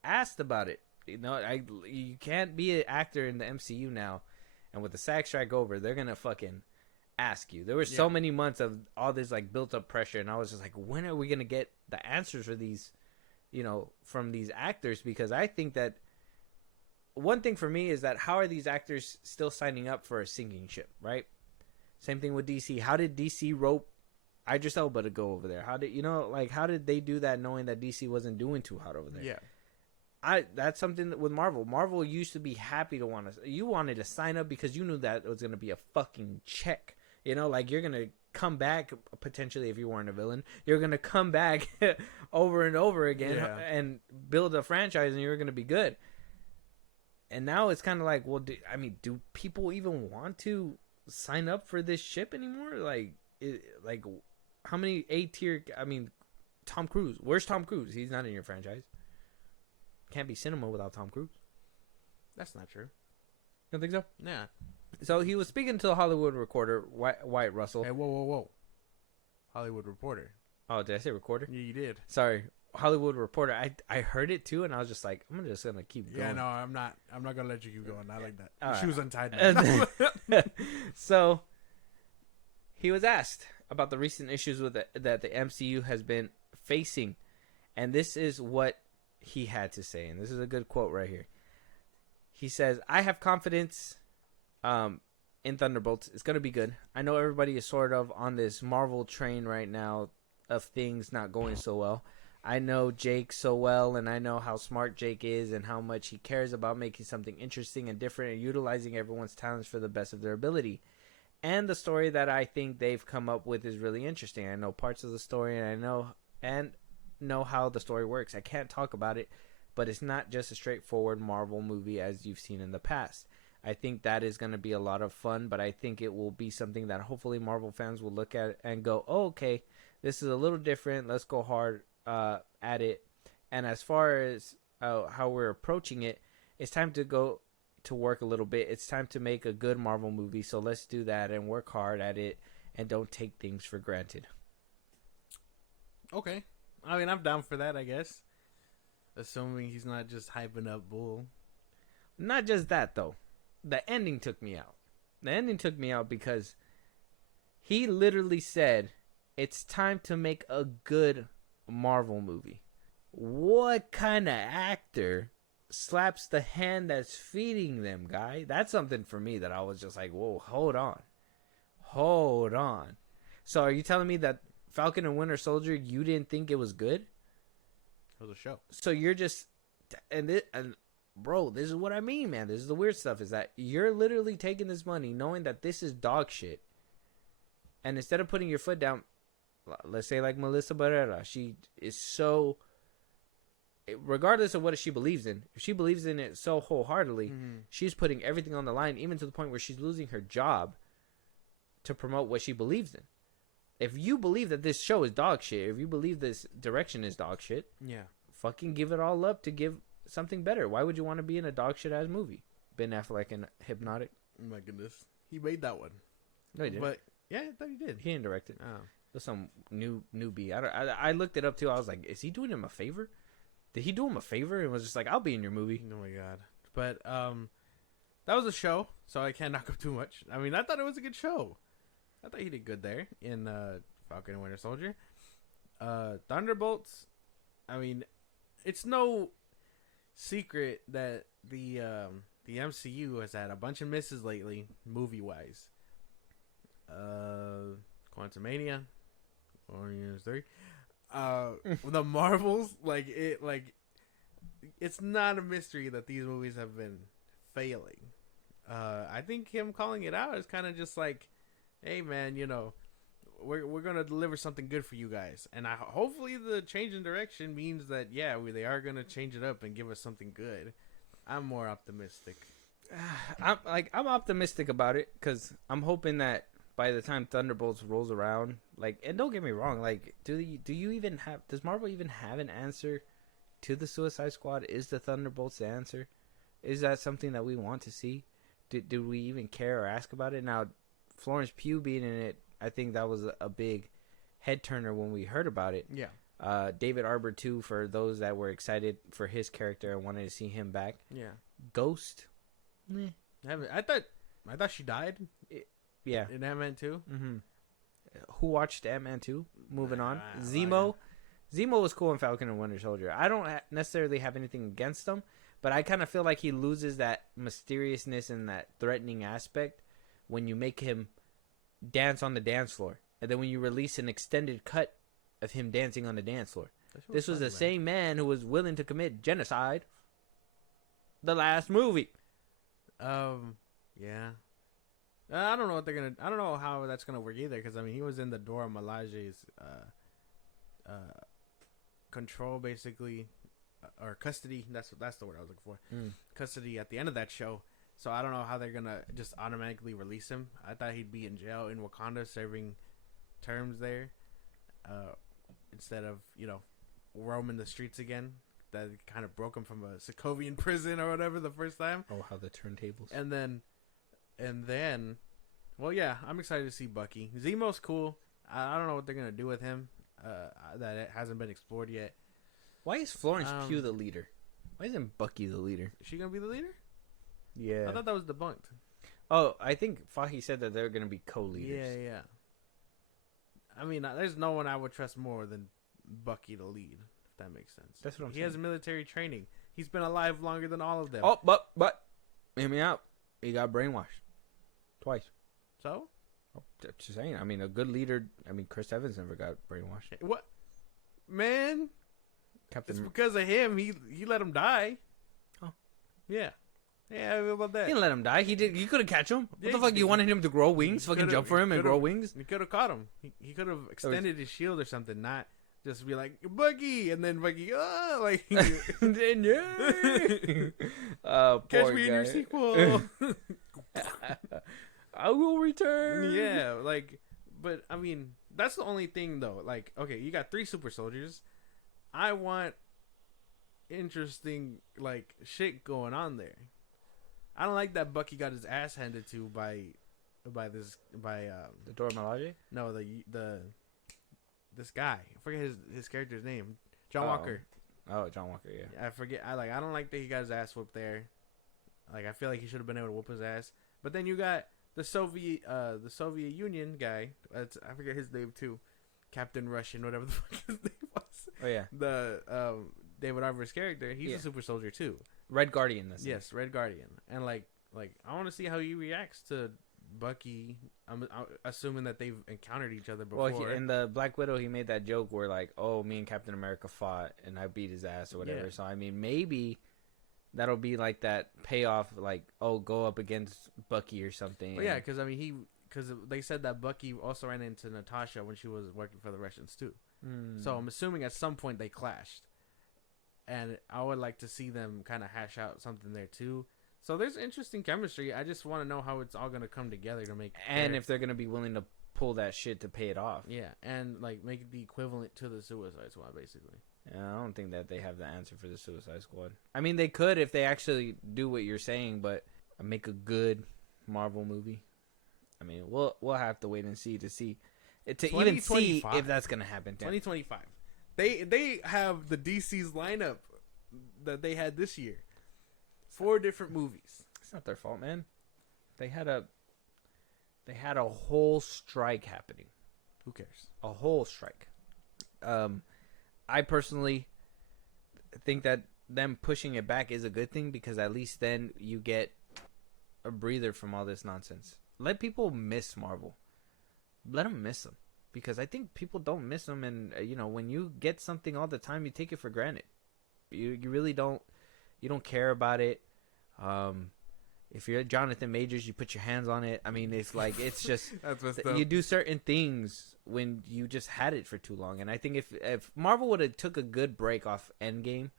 asked about it. You know, you can't be an actor in the MCU now, and with the SAG strike over, they're gonna fucking ask you. There were so many months of all this like built up pressure, and I was just like, when are we gonna get the answers for these, you know, from these actors? Because I think that one thing for me is that how are these actors still signing up for a sinking ship, right? Same thing with DC. How did DC rope Idris Elba to go over there? How did they do that knowing that DC wasn't doing too hot over there? Yeah. That's something with Marvel. Marvel used to be happy to you wanted to sign up because you knew that it was going to be a fucking check. You know, like you're going to come back potentially if you weren't a villain. You're going to come back over and over again and build a franchise and you're going to be good. And now it's kind of like, well, do people even want to sign up for this ship anymore? Like how many A-tier? I mean, Tom Cruise. Where's Tom Cruise? He's not in your franchise. Can't be cinema without Tom Cruise. That's not true. You don't think so? Yeah. So he was speaking to the Hollywood Reporter, Wyatt Russell. Hey, whoa. Hollywood Reporter. Oh, did I say Recorder? Yeah, you did. Sorry. Hollywood Reporter. I heard it too, and I was just like, I'm just gonna keep going. Yeah, no, I'm not gonna let you keep going. Not like that. All She was untied. So he was asked about the recent issues that the MCU has been facing, and this is what he had to say, and this is a good quote right here. He says, "I have confidence in Thunderbolts. It's gonna be good. I know everybody is sort of on this Marvel train right now of things not going so well. I know Jake so well, and I know how smart Jake is and how much he cares about making something interesting and different and utilizing everyone's talents for the best of their ability. And the story that I think they've come up with is really interesting. I know parts of the story, and I know how the story works. I can't talk about it, but it's not just a straightforward Marvel movie as you've seen in the past. I think that is going to be a lot of fun, but I think it will be something that hopefully Marvel fans will look at and go, oh, okay, this is a little different. Let's go hard at it. And as far as how we're approaching it, it's time to go to work a little bit. It's time to make a good Marvel movie, so let's do that and work hard at it and don't take things for granted." Okay. I mean, I'm down for that, I guess. Assuming he's not just hyping up bull. Not just that, though. The ending took me out. The ending took me out because he literally said, it's time to make a good Marvel movie. What kind of actor slaps the hand that's feeding them, guy? That's something for me that I was just like, whoa, hold on. So are you telling me that Falcon and Winter Soldier, you didn't think it was good? It was a show. So you're just, and bro, this is what I mean, man. This is the weird stuff, is that you're literally taking this money knowing that this is dog shit. And instead of putting your foot down, let's say like Melissa Barrera, she is so, regardless of what she believes in, if she believes in it so wholeheartedly, she's putting everything on the line, even to the point where she's losing her job to promote what she believes in. If you believe that this show is dog shit, if you believe this direction is dog shit, fucking give it all up to give something better. Why would you want to be in a dog shit ass movie? Ben Affleck and Hypnotic. Oh my goodness, he made that one. No, he didn't. But yeah, I thought he did. He didn't direct it. Oh, it was some newbie. I looked it up too. I was like, is he doing him a favor? Did he do him a favor and was just like, I'll be in your movie? Oh my god. But that was a show, so I can't knock him too much. I mean, I thought it was a good show. I thought he did good there in Falcon and Winter Soldier. Thunderbolts, I mean, it's no secret that the MCU has had a bunch of misses lately, movie-wise. Quantumania, Warriors 3. The Marvels, it's not a mystery that these movies have been failing. I think him calling it out is kind of just like, hey man, we're gonna deliver something good for you guys, and hopefully the change in direction means that they are gonna change it up and give us something good. I'm more optimistic. I'm optimistic about it because I'm hoping that by the time Thunderbolts rolls around, and don't get me wrong, does Marvel even have an answer to the Suicide Squad? Is the Thunderbolts the answer? Is that something that we want to see? Do we even care or ask about it? Now, Florence Pugh being in it, I think that was a big head turner when we heard about it. Yeah. David Arbor too, for those that were excited for his character and wanted to see him back. Yeah. Ghost. I thought she died. Yeah. In Ant-Man 2. Mm-hmm. Who watched Ant-Man 2? Moving on. Zemo. Zemo was cool in Falcon and Winter Soldier. I don't necessarily have anything against him, but I kind of feel like he loses that mysteriousness and that threatening aspect when you make him dance on the dance floor. And then when you release an extended cut of him dancing on the dance floor. This was the same man who was willing to commit genocide. The last movie. Yeah. I don't know what they're gonna. I don't know how that's gonna work either. Because I mean, he was in the Dora Milaje's control, basically, or custody. That's the word I was looking for. Custody at the end of that show. So I don't know how they're gonna just automatically release him. I thought he'd be in jail in Wakanda serving terms there, instead of roaming the streets again. That kind of broke him from a Sokovian prison or whatever the first time. Oh, how the turntables. And then, well, yeah, I'm excited to see Bucky. Zemo's cool. I don't know what they're gonna do with him. That it hasn't been explored yet. Why is Florence Pugh the leader? Why isn't Bucky the leader? Is she gonna be the leader? Yeah. I thought that was debunked. Oh, I think Fahey said that they're gonna be co-leaders. Yeah. I mean, there's no one I would trust more than Bucky to lead. If that makes sense. That's what I'm saying. He has military training. He's been alive longer than all of them. Oh, but hear me out. He got brainwashed twice. So? Oh, just saying. I mean, a good leader. I mean, Chris Evans never got brainwashed. What, man? It's because of him. He let him die. Oh, yeah. Yeah, how about that? He didn't let him die. He did. He could have catch him. Yeah, what the fuck? You wanted him to grow wings? Fucking jump for him and grow wings? He could have caught him. He could have extended his shield or something. Not just be like Bucky, and then Bucky, like, then yeah. Catch me in your sequel. I will return. Yeah, but I mean, that's the only thing though. Like, okay, you got 3 super soldiers. I want interesting shit going on there. I don't like that Bucky got his ass handed to by the Dora Milaje? No, this guy. I forget his character's name. John Walker. Oh, John Walker, yeah. I forget. I don't like that he got his ass whooped there. Like, I feel like he should have been able to whoop his ass. But then you got the Soviet Union guy. I forget his name too. Captain Russian, whatever the fuck his name was. Oh yeah. The David Arbor's character, he's a super soldier too. Red Guardian, that's yes, Red Guardian. And like I want to see how he reacts to Bucky. I'm assuming that they've encountered each other before. Well, in the Black Widow, he made that joke where me and Captain America fought and I beat his ass or whatever. Yeah. So I mean, maybe that'll be like that payoff, go up against Bucky or something. Well, yeah, because I mean because they said that Bucky also ran into Natasha when she was working for the Russians too. So I'm assuming at some point they clashed. And I would like to see them kind of hash out something there too. So there's interesting chemistry. I just want to know how it's all going to come together to make. And if they're going to be willing to pull that shit to pay it off. Yeah, and make it the equivalent to the Suicide Squad, basically. Yeah, I don't think that they have the answer for the Suicide Squad. I mean, they could if they actually do what you're saying, but make a good Marvel movie. I mean, we'll have to wait and see to even see if that's going to happen. 2025. They have the DC's lineup that they had this year. 4 different movies. It's not their fault, man. They had a whole strike happening. Who cares? A whole strike. I personally think that them pushing it back is a good thing because at least then you get a breather from all this nonsense. Let people miss Marvel. Let them miss them. Because I think people don't miss them, and when you get something all the time, you take it for granted. You really don't. You don't care about it. if you're Jonathan Majors, you put your hands on it. I mean, it's like it's just That's you do certain things when you just had it for too long. And I think if Marvel would have took a good break off Endgame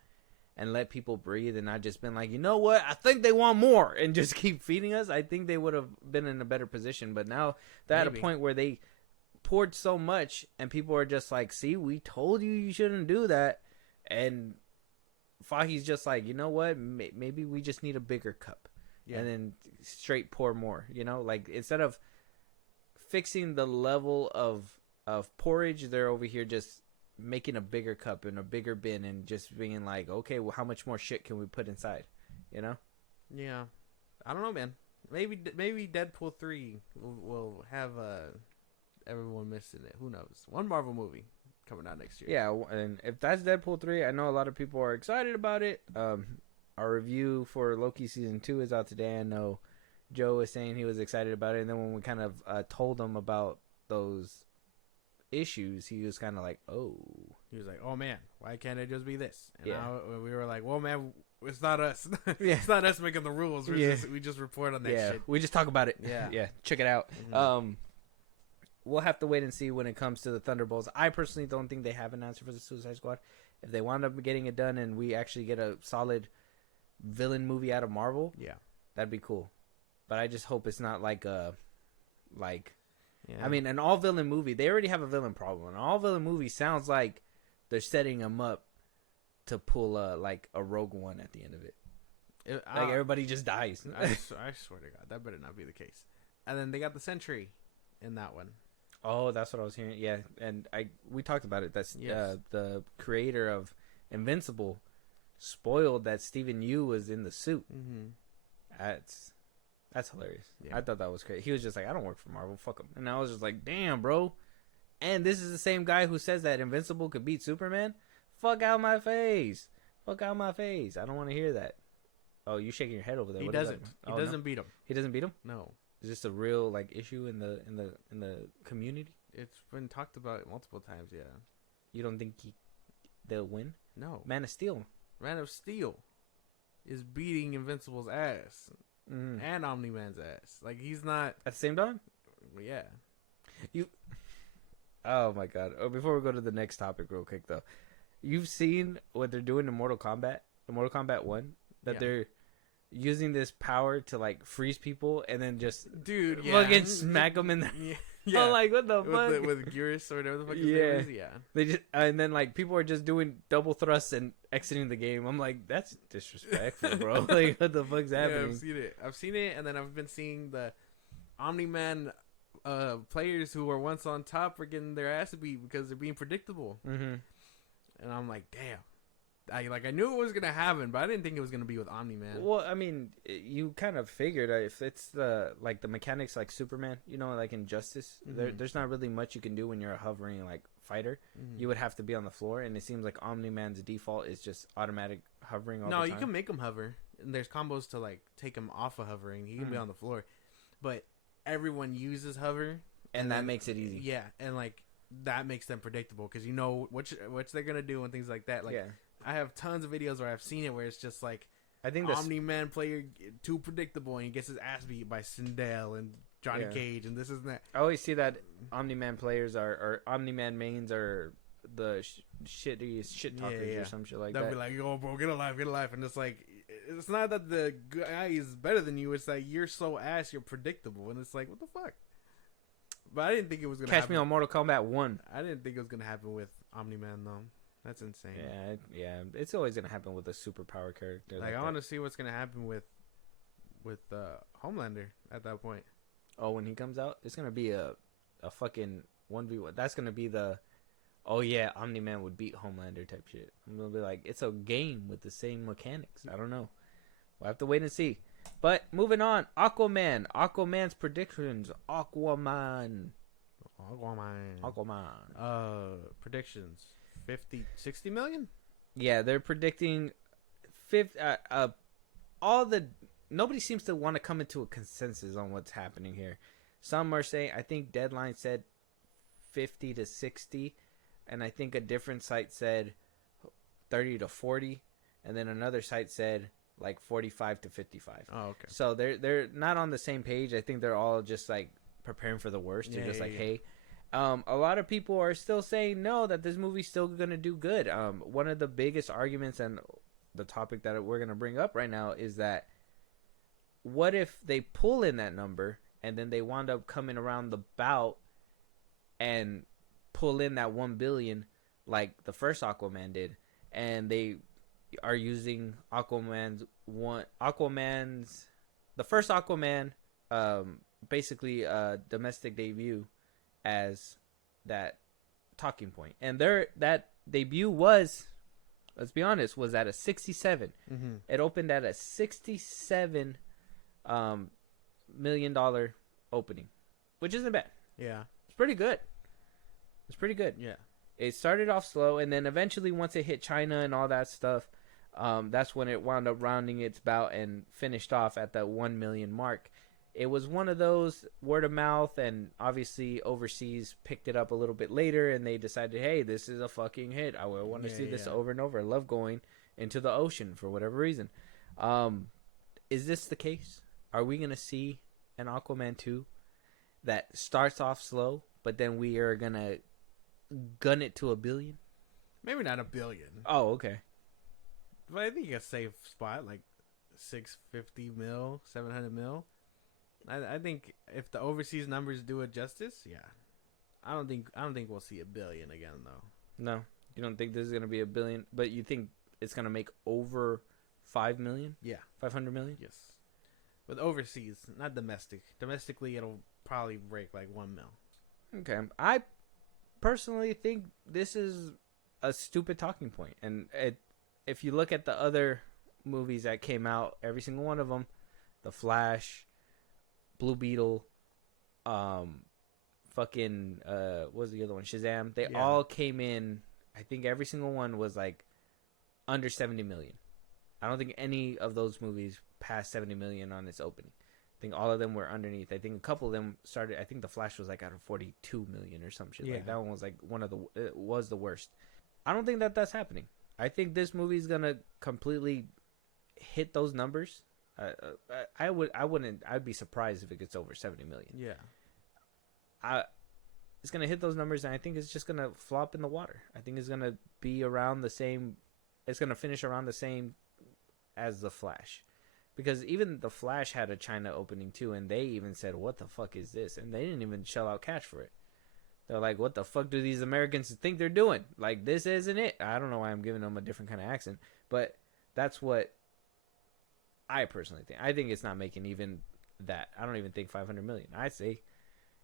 and let people breathe and not just been like, you know what, I think they want more and just keep feeding us, I think they would have been in a better position. But now they're at a point where they poured so much and people are just like, see, we told you shouldn't do that. And Feige's just like, you know what, maybe we just need a bigger cup. Yeah. And then straight pour more, you know, like instead of fixing the level of porridge, they're over here just making a bigger cup and a bigger bin and just being like, okay, well, how much more shit can we put inside, you know? Yeah, I don't know, man. Maybe Deadpool 3 will have everyone missing it. Who knows? One Marvel movie coming out next year. Yeah, and if that's Deadpool 3, I know a lot of people are excited about it. Our review for Loki Season 2 is out today. I know Joe was saying he was excited about it, and then when we kind of told him about those issues, he was kind of like, oh. He was like, oh, man, why can't it just be this? And we were like, well, man, it's not us. Yeah. It's not us making the rules. We just report on that shit. We just talk about it. Yeah. Check it out. Mm-hmm. We'll have to wait and see when it comes to the Thunderbolts. I personally don't think they have an answer for the Suicide Squad. If they wind up getting it done and we actually get a solid villain movie out of Marvel, that'd be cool. But I just hope it's not like I mean, an all villain movie, they already have a villain problem. An all villain movie sounds like they're setting them up to pull a Rogue One at the end of it. Like everybody just dies. I swear to God, that better not be the case. And then they got the Sentry in that one. Oh, that's what I was hearing. Yeah, and we talked about it. That's the creator of Invincible spoiled that Stephen Yeun was in the suit. Mm-hmm. That's hilarious. Yeah. I thought that was crazy. He was just like, I don't work for Marvel. Fuck him. And I was just like, damn, bro. And this is the same guy who says that Invincible could beat Superman? Fuck out my face. Fuck out my face. I don't want to hear that. Oh, you shaking your head over there. He doesn't. He doesn't beat him. He doesn't beat him? No. Is this a real issue in the community? It's been talked about multiple times, yeah. You don't think they'll win? No. Man of Steel is beating Invincible's ass. And Omni-Man's ass. Like, he's not... At the same time? Yeah. Oh, my God. Oh, before we go to the next topic real quick, though. You've seen what they're doing in Mortal Kombat? In Mortal Kombat 1? That they're using this power to, freeze people and then just... Dude, fucking smack them in the... Yeah. I'm like, what the fuck? With Gears or whatever the fuck his name is? Yeah. They just, and then, people are just doing double thrusts and exiting the game. I'm like, that's disrespectful, bro. Like, what the fuck's happening? Yeah, I've seen it, and then I've been seeing the Omni-Man players who were once on top are getting their ass beat because they're being predictable. Mm-hmm. And I'm like, damn. I knew it was going to happen, but I didn't think it was going to be with Omni-Man. Well, I mean, you kind of figured if it's the mechanics like Superman, like in Justice, there's not really much you can do when you're a hovering, fighter. Mm-hmm. You would have to be on the floor, and it seems like Omni-Man's default is just automatic hovering all the time. No, you can make him hover, and there's combos to, take him off of hovering. He can be on the floor. But everyone uses hover. And that makes it easy. Yeah, and, that makes them predictable, because you know what they're going to do and things like that. I have tons of videos where I've seen it where it's just I think Omni-Man player too predictable and he gets his ass beat by Sindel and Johnny Cage and this and that. I always see that Omni-Man players or Omni-Man mains are the shittiest shit talkers or some shit like that. They'll be like, yo, bro, get alive. And it's it's not that the guy is better than you. It's that you're so ass, you're predictable. And it's like, what the fuck? But I didn't think it was going to happen. Catch me on Mortal Kombat 1. I didn't think it was going to happen with Omni-Man, though. That's insane. Yeah. It's always gonna happen with a superpower character. I want to see what's gonna happen with Homelander at that point. Oh, when he comes out, it's gonna be a fucking 1v1. That's gonna be the Omni-Man would beat Homelander type shit. I'm gonna be like, it's a game with the same mechanics. I don't know. We'll have to wait and see. But moving on, Aquaman's predictions. Aquaman. Predictions. 60 million? Yeah, they're predicting nobody seems to want to come into a consensus on what's happening here. Some are saying, I think Deadline said 50 to 60, and I think a different site said 30 to 40, and then another site said like 45 to 55. Oh, okay. So they're not on the same page. I think they're all just like preparing for the worst. They're just like, hey. A lot of people are still saying no, that this movie's still gonna do good. One of the biggest arguments and the topic that we're gonna bring up right now is that what if they pull in that number and then they wound up coming around the bout and pull in that 1 billion like the first Aquaman did, and they are using the first Aquaman, basically domestic debut as that talking point, and that debut was, let's be honest, was at a 67. Mm-hmm. It opened at a $67 million opening, which isn't bad. Yeah, it's pretty good. It's pretty good. Yeah, it started off slow, and then eventually, once it hit China and all that stuff, that's when it wound up rounding its bout and finished off at that 1 million mark. It was one of those word of mouth, and obviously overseas picked it up a little bit later, and they decided, hey, this is a fucking hit. I want to see this over and over. I love going into the ocean for whatever reason. Is this the case? Are we going to see an Aquaman 2 that starts off slow, but then we are going to gun it to 1 billion? Maybe not 1 billion. Oh, okay. But I think a safe spot, like 650 mil, 700 mil. I think if the overseas numbers do it justice, yeah. I don't think we'll see 1 billion again though. No, you don't think this is gonna be 1 billion, but you think it's gonna make over 5 million? Yeah, 500 million. Yes, with overseas, not domestic. Domestically, it'll probably break like 1 mil. Okay, I personally think this is a stupid talking point, and if you look at the other movies that came out, every single one of them, The Flash, Blue Beetle, what was the other one? Shazam. They all came in. I think every single one was like under 70 million. I don't think any of those movies passed 70 million on its opening. I think all of them were underneath. I think a couple of them started. I think The Flash was like out of 42 million or some shit. Like that one was like it was the worst. I don't think that that's happening. I think this movie is gonna completely hit those numbers. I'd be surprised if it gets over 70 million. Yeah. It's going to hit those numbers, and I think it's just going to flop in the water. I think it's going to be around the same. It's going to finish around the same as The Flash. Because even The Flash had a China opening too, and they even said, what the fuck is this? And they didn't even shell out cash for it. They're like, what the fuck do these Americans think they're doing? Like, this isn't it. I don't know why I'm giving them a different kind of accent, but that's what I personally think. I think it's not making even that. I don't even think 500 million. I'd say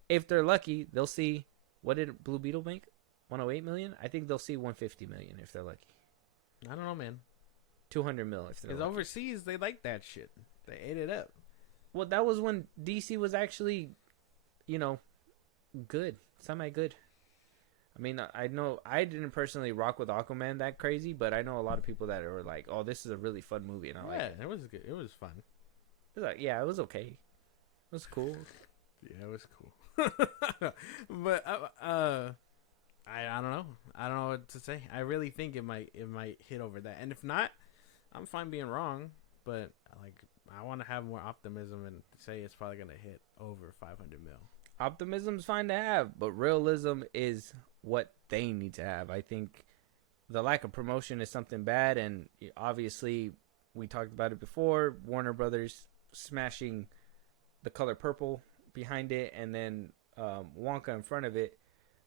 if they're lucky, they'll see, what did Blue Beetle make? 108 million? I think they'll see 150 million if they're lucky. I don't know, man. 200 mil if they're lucky. Overseas, they like that shit. They ate it up. Well, that was when DC was actually, good. Semi-good. I mean, I know I didn't personally rock with Aquaman that crazy, but I know a lot of people that were like, "Oh, this is a really fun movie," and I like it. It was good. It was fun. It was like, it was okay. It was cool. Yeah, it was cool. But I don't know. I don't know what to say. I really think it might hit over that, and if not, I'm fine being wrong. But I want to have more optimism and say it's probably gonna hit over 500 mil. Optimism's fine to have, but realism is what they need to have. I think the lack of promotion is something bad, and obviously we talked about it before. Warner Brothers smashing the color purple behind it, and then Wonka in front of it.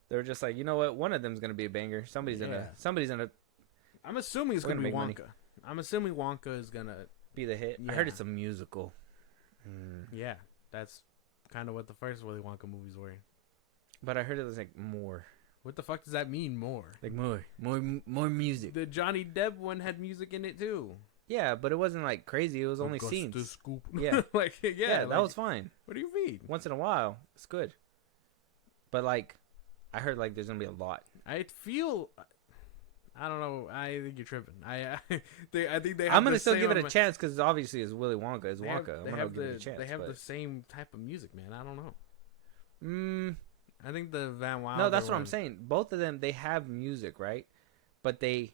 They're just like, you know what? One of them's gonna be a banger. Somebody's gonna. I'm assuming it's gonna be Wonka. Money. I'm assuming Wonka is gonna be the hit. Yeah. I heard it's a musical. Yeah, that's kind of what the first Willy Wonka movies were. But I heard it was like more. What the fuck does that mean, more? Like more music. The Johnny Depp one had music in it too. Yeah, but it wasn't like crazy. It was only scenes. Scoop. Yeah, that was fine. What do you mean? Once in a while, it's good. But I heard there's gonna be a lot. I don't know. I think you're tripping. I think they. I'm gonna still give it a chance because obviously it's Willy Wonka. It's Wonka. I'm gonna give it a chance. They have the same type of music, man. I don't know. I think the Van Wilder. No, that's what I'm saying. Both of them, they have music, right? But they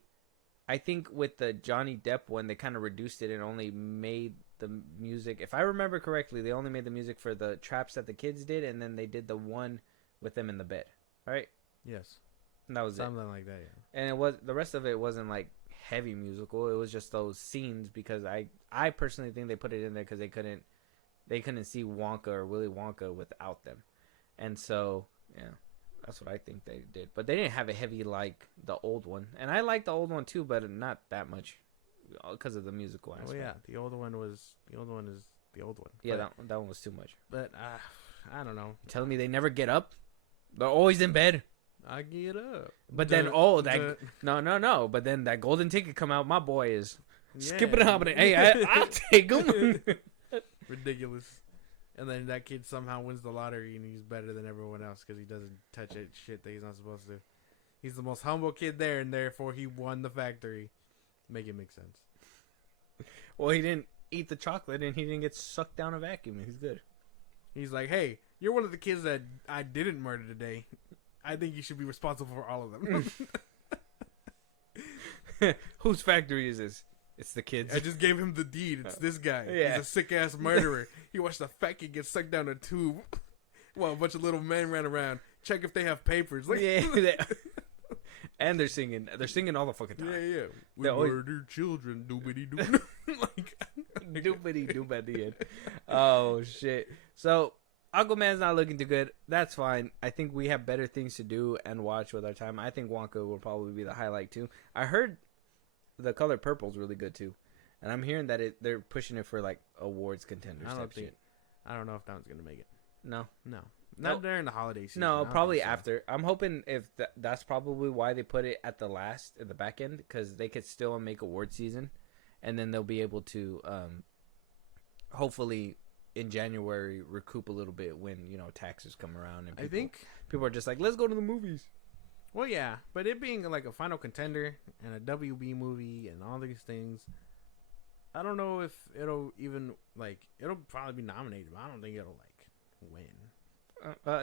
I think with the Johnny Depp one, they kind of reduced it and only made the music. If I remember correctly, they only made the music for the traps that the kids did, and then they did the one with them in the bed, right? Yes. And that was something like that, yeah. And it was the rest of it wasn't like heavy musical. It was just those scenes because I personally think they put it in there because they couldn't see Wonka or Willy Wonka without them, and so yeah. That's what I think they did. But they didn't have a heavy like the old one. And I like the old one too, but not that much because of the musical aspect. Oh yeah, the old one is the old one. Yeah, that one was too much. But I don't know. You're telling me they never get up? They're always in bed. I get up. But then no. But then that golden ticket come out. My boy is skipping up. Hey, I'll take him. Ridiculous. And then that kid somehow wins the lottery and he's better than everyone else because he doesn't touch that shit that he's not supposed to. He's the most humble kid there, and therefore he won the factory. Make it make sense. Well, he didn't eat the chocolate and he didn't get sucked down a vacuum. He's good. He's like, hey, you're one of the kids that I didn't murder today. I think you should be responsible for all of them. Whose factory is this? It's the kids. I just gave him the deed. It's this guy. Yeah. He's a sick-ass murderer. He watched a fat kid get sucked down a tube while a bunch of little men ran around. Check if they have papers. Like, yeah. And they're singing. They're singing all the fucking time. Yeah. We murdered children. Doobity-doo. Like, doobity-doo at the end. Oh, shit. So, Aquaman's not looking too good. That's fine. I think we have better things to do and watch with our time. I think Wonka will probably be the highlight, too. I heard The Color Purple is really good too, and I'm hearing that they're pushing it for like awards contenders. I don't know if that one's gonna make it. No, not during the holiday season. No, probably after. I'm hoping if that's probably why they put it at the last, at the back end, because they could still make award season, and then they'll be able to, hopefully in January recoup a little bit when taxes come around and I think people are just like, let's go to the movies. Well, yeah, but it being like a final contender and a WB movie and all these things, I don't know if it'll even it'll probably be nominated, but I don't think it'll win.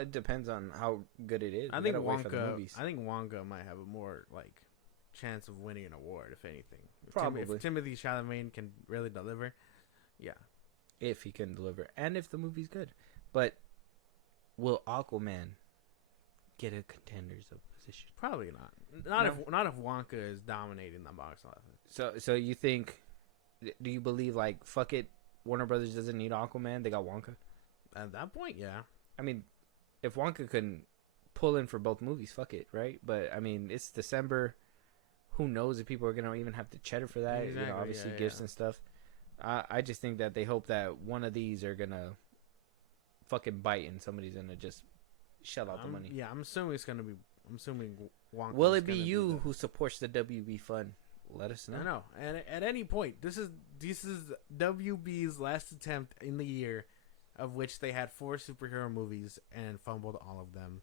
It depends on how good it is. I think Wonka might have a more chance of winning an award, if anything. Probably if Timothée Chalamet can really deliver, yeah. If he can deliver, and if the movie's good, but will Aquaman get a contenders of position? Probably not. Not if Wonka is dominating the box office. So you think? Do you believe fuck it, Warner Brothers doesn't need Aquaman? They got Wonka. At that point, yeah. I mean, if Wonka couldn't pull in for both movies, fuck it, right? But I mean, it's December. Who knows if people are gonna even have to cheddar for that? Exactly, obviously gifts and stuff. I just think that they hope that one of these are gonna fucking bite and somebody's gonna just shell out the money. Yeah, I'm assuming it's gonna be. I'm assuming Wonka. Will it be you who supports the WB fund? Let us know. I know. And at any point, this is WB's last attempt in the year, of which they had 4 superhero movies and fumbled all of them.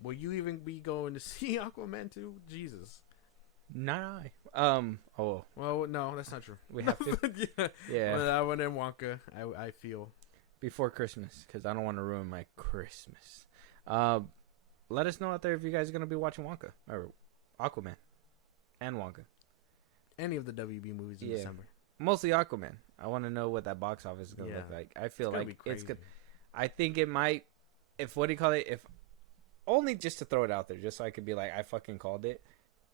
Will you even be going to see Aquaman 2? Jesus. Not I. Oh. Well, no, that's not true. We have to. Yeah. Well, that one and Wonka, I feel. Before Christmas, because I don't want to ruin my Christmas. Let us know out there if you guys are going to be watching Wonka or Aquaman and Wonka. Any of the WB movies in December. Mostly Aquaman. I want to know what that box office is going to look like. I feel like it's good. I think it might, if only just to throw it out there, just so I could be like, I fucking called it.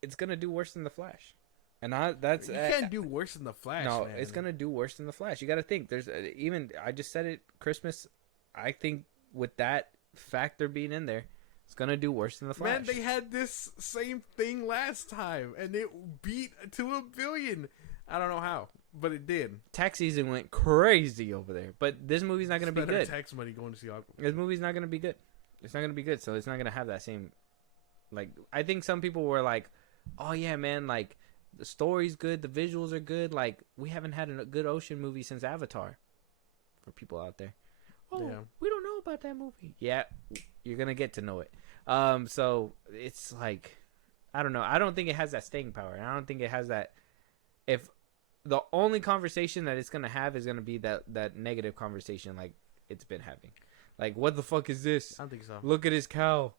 It's going to do worse than The Flash. And you can't do worse than The Flash. No, man. It's going to do worse than The Flash. You got to think. There's I just said it, Christmas. I think with that factor being in there, it's going to do worse than The Flash. Man, they had this same thing last time, and it beat to $1 billion. I don't know how, but it did. Tax season went crazy over there. But this movie's not going to be good. Tax money going to see Aquaman. This movie's not going to be good. It's not going to be good, so it's not going to have that same... I think some people were like, oh, yeah, man, the story's good, the visuals are good. We haven't had a good ocean movie since Avatar. For people out there. Oh, yeah. We don't know about that movie. Yeah, you're going to get to know it. So it's I don't know. I don't think it has that staying power. I don't think it has that. If the only conversation that it's going to have is going to be that negative conversation it's been having. What the fuck is this? I don't think so. Look at his cow.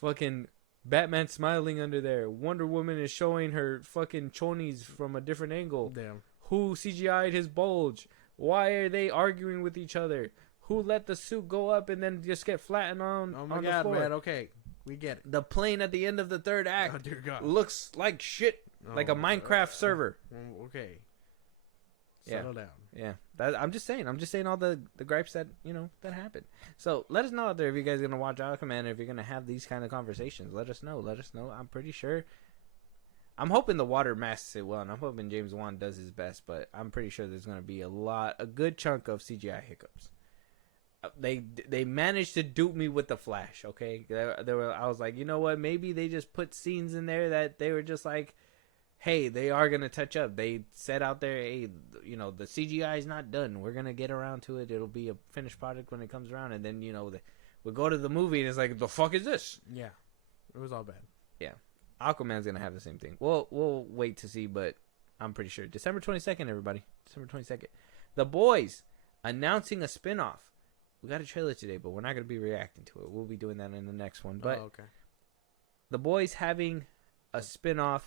Fucking Batman smiling under there. Wonder Woman is showing her fucking chonies from a different angle. Damn. Who CGI'd his bulge? Why are they arguing with each other? Who let the suit go up and then just get flattened on? Oh my on god, the floor? man! Okay, we get it. The plane at the end of the third act Oh dear God. looks like shit, like a Minecraft server. Okay. Yeah. Settle down. Yeah, I'm just saying all the gripes that that happen. So let us know out there if you guys are gonna watch Aquaman, if you're gonna have these kind of conversations. Let us know. I'm pretty sure. I'm hoping the water masks it well, and I'm hoping James Wan does his best. But I'm pretty sure there's gonna be a good chunk of CGI hiccups. They managed to dupe me with the Flash. Okay, I was like, you know what? Maybe they just put scenes in there that they were just like, hey, they are going to touch up. They said out there, hey, the CGI is not done. We're going to get around to it. It'll be a finished product when it comes around. And then, we'll go to the movie and it's like, the fuck is this? Yeah. It was all bad. Yeah. Aquaman's going to have the same thing. We'll wait to see, but I'm pretty sure. December 22nd, everybody. December 22nd. The Boys announcing a spinoff. We got a trailer today, but we're not going to be reacting to it. We'll be doing that in the next one. But okay. The Boys having a spinoff.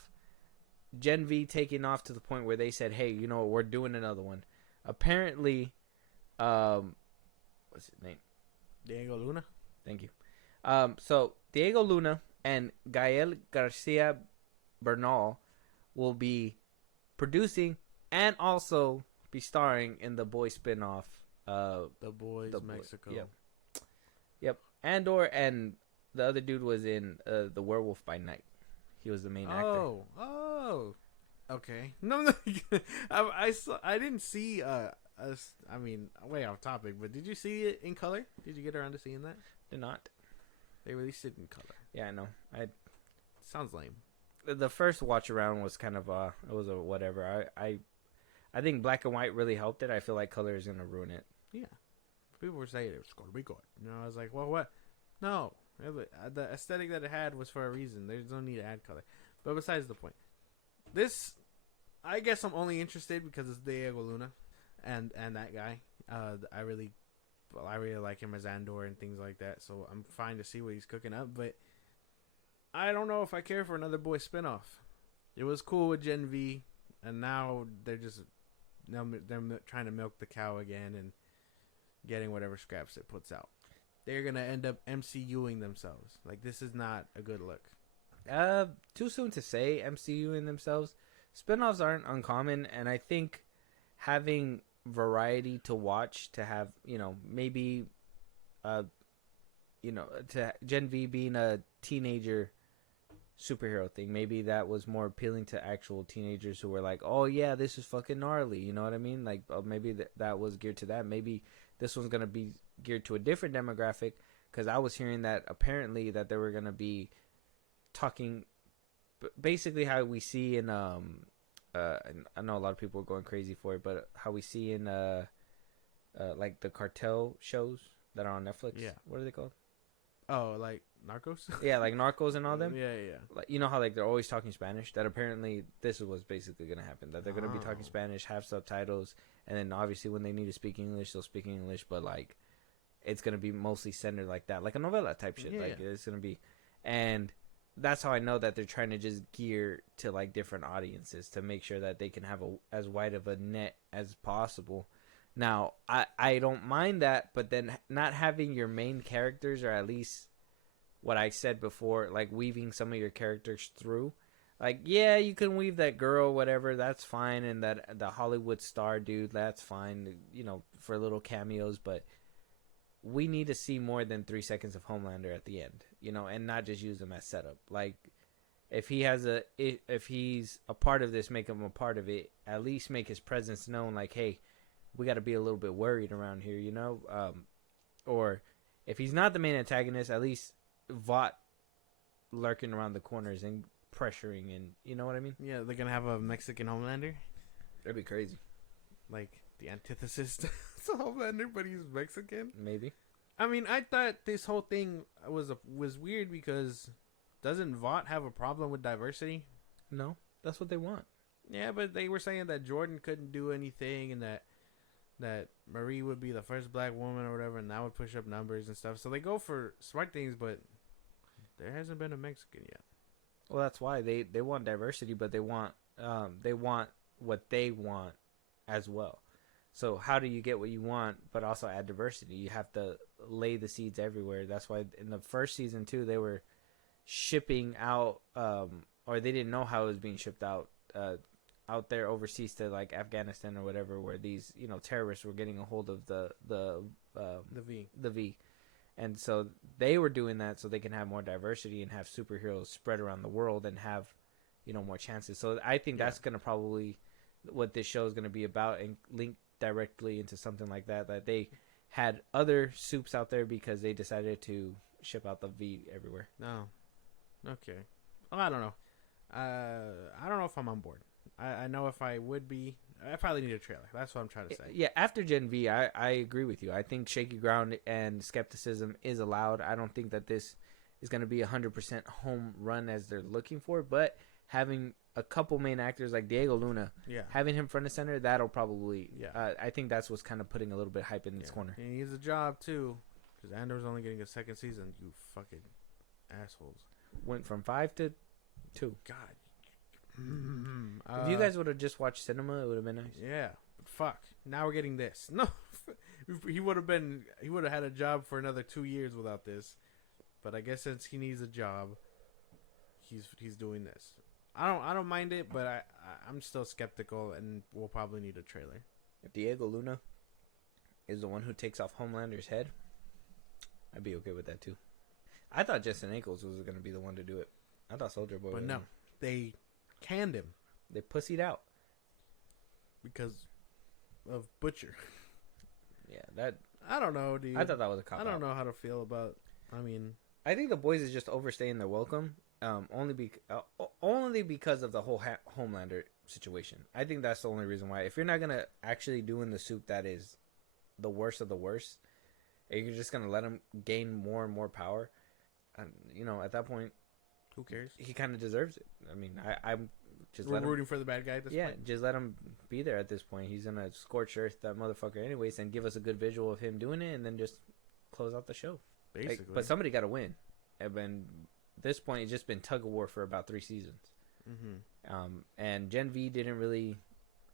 Gen V taking off to the point where they said, hey, we're doing another one. Apparently, what's his name? Diego Luna. Thank you. So Diego Luna and Gael Garcia Bernal will be producing and also be starring in the Boys spinoff. The Boys, Mexico. Yep. Andor and the other dude was in The Werewolf by Night. He was the main actor. Oh, okay. No, I didn't see. I mean, way off topic, but did you see it in color? Did you get around to seeing that? Did not. They released it in color. Yeah, I know. Sounds lame. The first watch around was kind of it was a whatever. I think black and white really helped it. I feel like color is gonna ruin it. Yeah, people were saying it was gonna be good. I was like, well, what? No. The aesthetic that it had was for a reason. There's no need to add color. But besides the point, this, I guess I'm only interested because it's Diego Luna and that guy. I really like him as Andor and things like that. So I'm fine to see what he's cooking up. But I don't know if I care for another Boy spinoff. It was cool with Gen V, and now they're trying to milk the cow again and getting whatever scraps it puts out. They're going to end up MCUing themselves. Like, this is not a good look. Too soon to say MCUing themselves. Spinoffs aren't uncommon, and I think having variety to watch, to have, maybe, to Gen V being a teenager superhero thing, maybe that was more appealing to actual teenagers who were like, oh yeah, this is fucking gnarly, you know what I mean? Like, maybe that was geared to that. Maybe this one's going to be geared to a different demographic, because I was hearing that apparently that they were going to be talking basically how we see in and I know a lot of people are going crazy for it, but how we see in like the cartel shows that are on Netflix. Yeah. What are they called? Oh, like Narcos? Yeah, like Narcos and all them. Yeah. Like, how like they're always talking Spanish. That apparently this is what's basically gonna happen. That they're gonna be talking Spanish, have subtitles, and then obviously when they need to speak English, they'll speak English. But like, it's gonna be mostly centered like that, like a novela type shit. Yeah. Like it's gonna be, and that's how I know that they're trying to just gear to like different audiences to make sure that they can have as wide of a net as possible. Now, I don't mind that, but then not having your main characters, or at least what I said before, like weaving some of your characters through. Like, yeah, you can weave that girl, whatever, that's fine, and that the Hollywood star dude, that's fine, for little cameos, but we need to see more than 3 seconds of Homelander at the end, and not just use him as setup. Like, if he's a part of this, make him a part of it. At least make his presence known. Like, hey, we got to be a little bit worried around here, or if he's not the main antagonist, at least Vought lurking around the corners and pressuring, and you know what I mean? Yeah, they're gonna have a Mexican Homelander. That'd be crazy. Like the antithesis to Homelander, but he's Mexican. Maybe. I mean, I thought this whole thing was weird because doesn't Vought have a problem with diversity? No, that's what they want. Yeah, but they were saying that Jordan couldn't do anything, and that Marie would be the first black woman or whatever, and that would push up numbers and stuff. So they go for smart things, but There hasn't been a Mexican yet. Well, that's why they want diversity, but they want what they want as well. So how do you get what you want, but also add diversity? You have to lay the seeds everywhere. That's why in the first season too, they were shipping out, or they didn't know how it was being shipped out there overseas to like Afghanistan or whatever, where these terrorists were getting a hold of the V, and so they were doing that so they can have more diversity and have superheroes spread around the world and have more chances. So I think that's gonna probably what this show is gonna be about, and link directly into something like that they had other soups out there because they decided to ship out the V everywhere. No. Okay. Well, I don't know. I don't know if I'm on board. I know if I would be, I probably need a trailer. That's what I'm trying to say. Yeah, after Gen V, I agree with you. I think shaky ground and skepticism is allowed. I don't think that this is going to be 100% home run as they're looking for, but having a couple main actors like Diego Luna, having him front and center, that'll probably, I think that's what's kind of putting a little bit of hype in this corner. And he needs a job too, because Andor's only getting a second season. You fucking assholes. Went from 5 to 2. God. If you guys would have just watched cinema, it would have been nice. Yeah, but fuck. Now we're getting this. No, he would have had a job for another 2 years without this. But I guess since he needs a job, he's doing this. I don't mind it, but I'm still skeptical, and we'll probably need a trailer. If Diego Luna is the one who takes off Homelander's head, I'd be okay with that too. I thought Jensen Ackles was going to be the one to do it. I thought Soldier Boy. But no, they canned him. They pussied out because of Butcher. Yeah, that. I don't know, dude. I thought that was a cop out. I don't know how to feel about. I think The Boys is just overstaying their welcome. Only because of the whole Homelander situation. I think that's the only reason why. If you're not gonna actually doing the suit that is the worst of the worst, and you're just gonna let him gain more and more power, at that point, who cares? He kind of deserves it. I mean, I'm just rooting for the bad guy at this point. Yeah, just let him be there at this point. He's gonna scorch earth that motherfucker anyways, and give us a good visual of him doing it, and then just close out the show. Basically, but somebody got to win. And this point, it's just been tug of war for about 3 seasons. Mm-hmm. And Gen V didn't really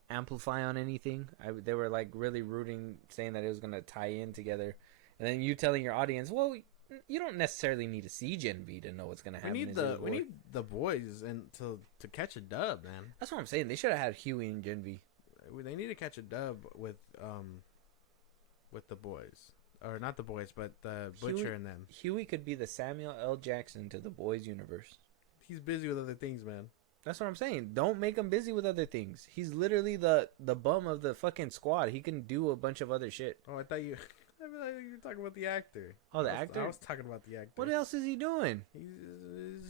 amplify on anything. They were like really rooting, saying that it was gonna tie in together, and then you telling your audience, well, you don't necessarily need to see Gen V to know what's gonna happen. We need the boys and to catch a dub, man. That's what I'm saying. They should have had Huey and Gen V. They need to catch a dub with the boys, or not the boys, but the Butcher and them. Huey could be the Samuel L. Jackson to the boys universe. He's busy with other things, man. That's what I'm saying. Don't make him busy with other things. He's literally the bum of the fucking squad. He can do a bunch of other shit. Oh, I thought you were talking about the actor. Oh, the actor? I was talking about the actor. What else is he doing?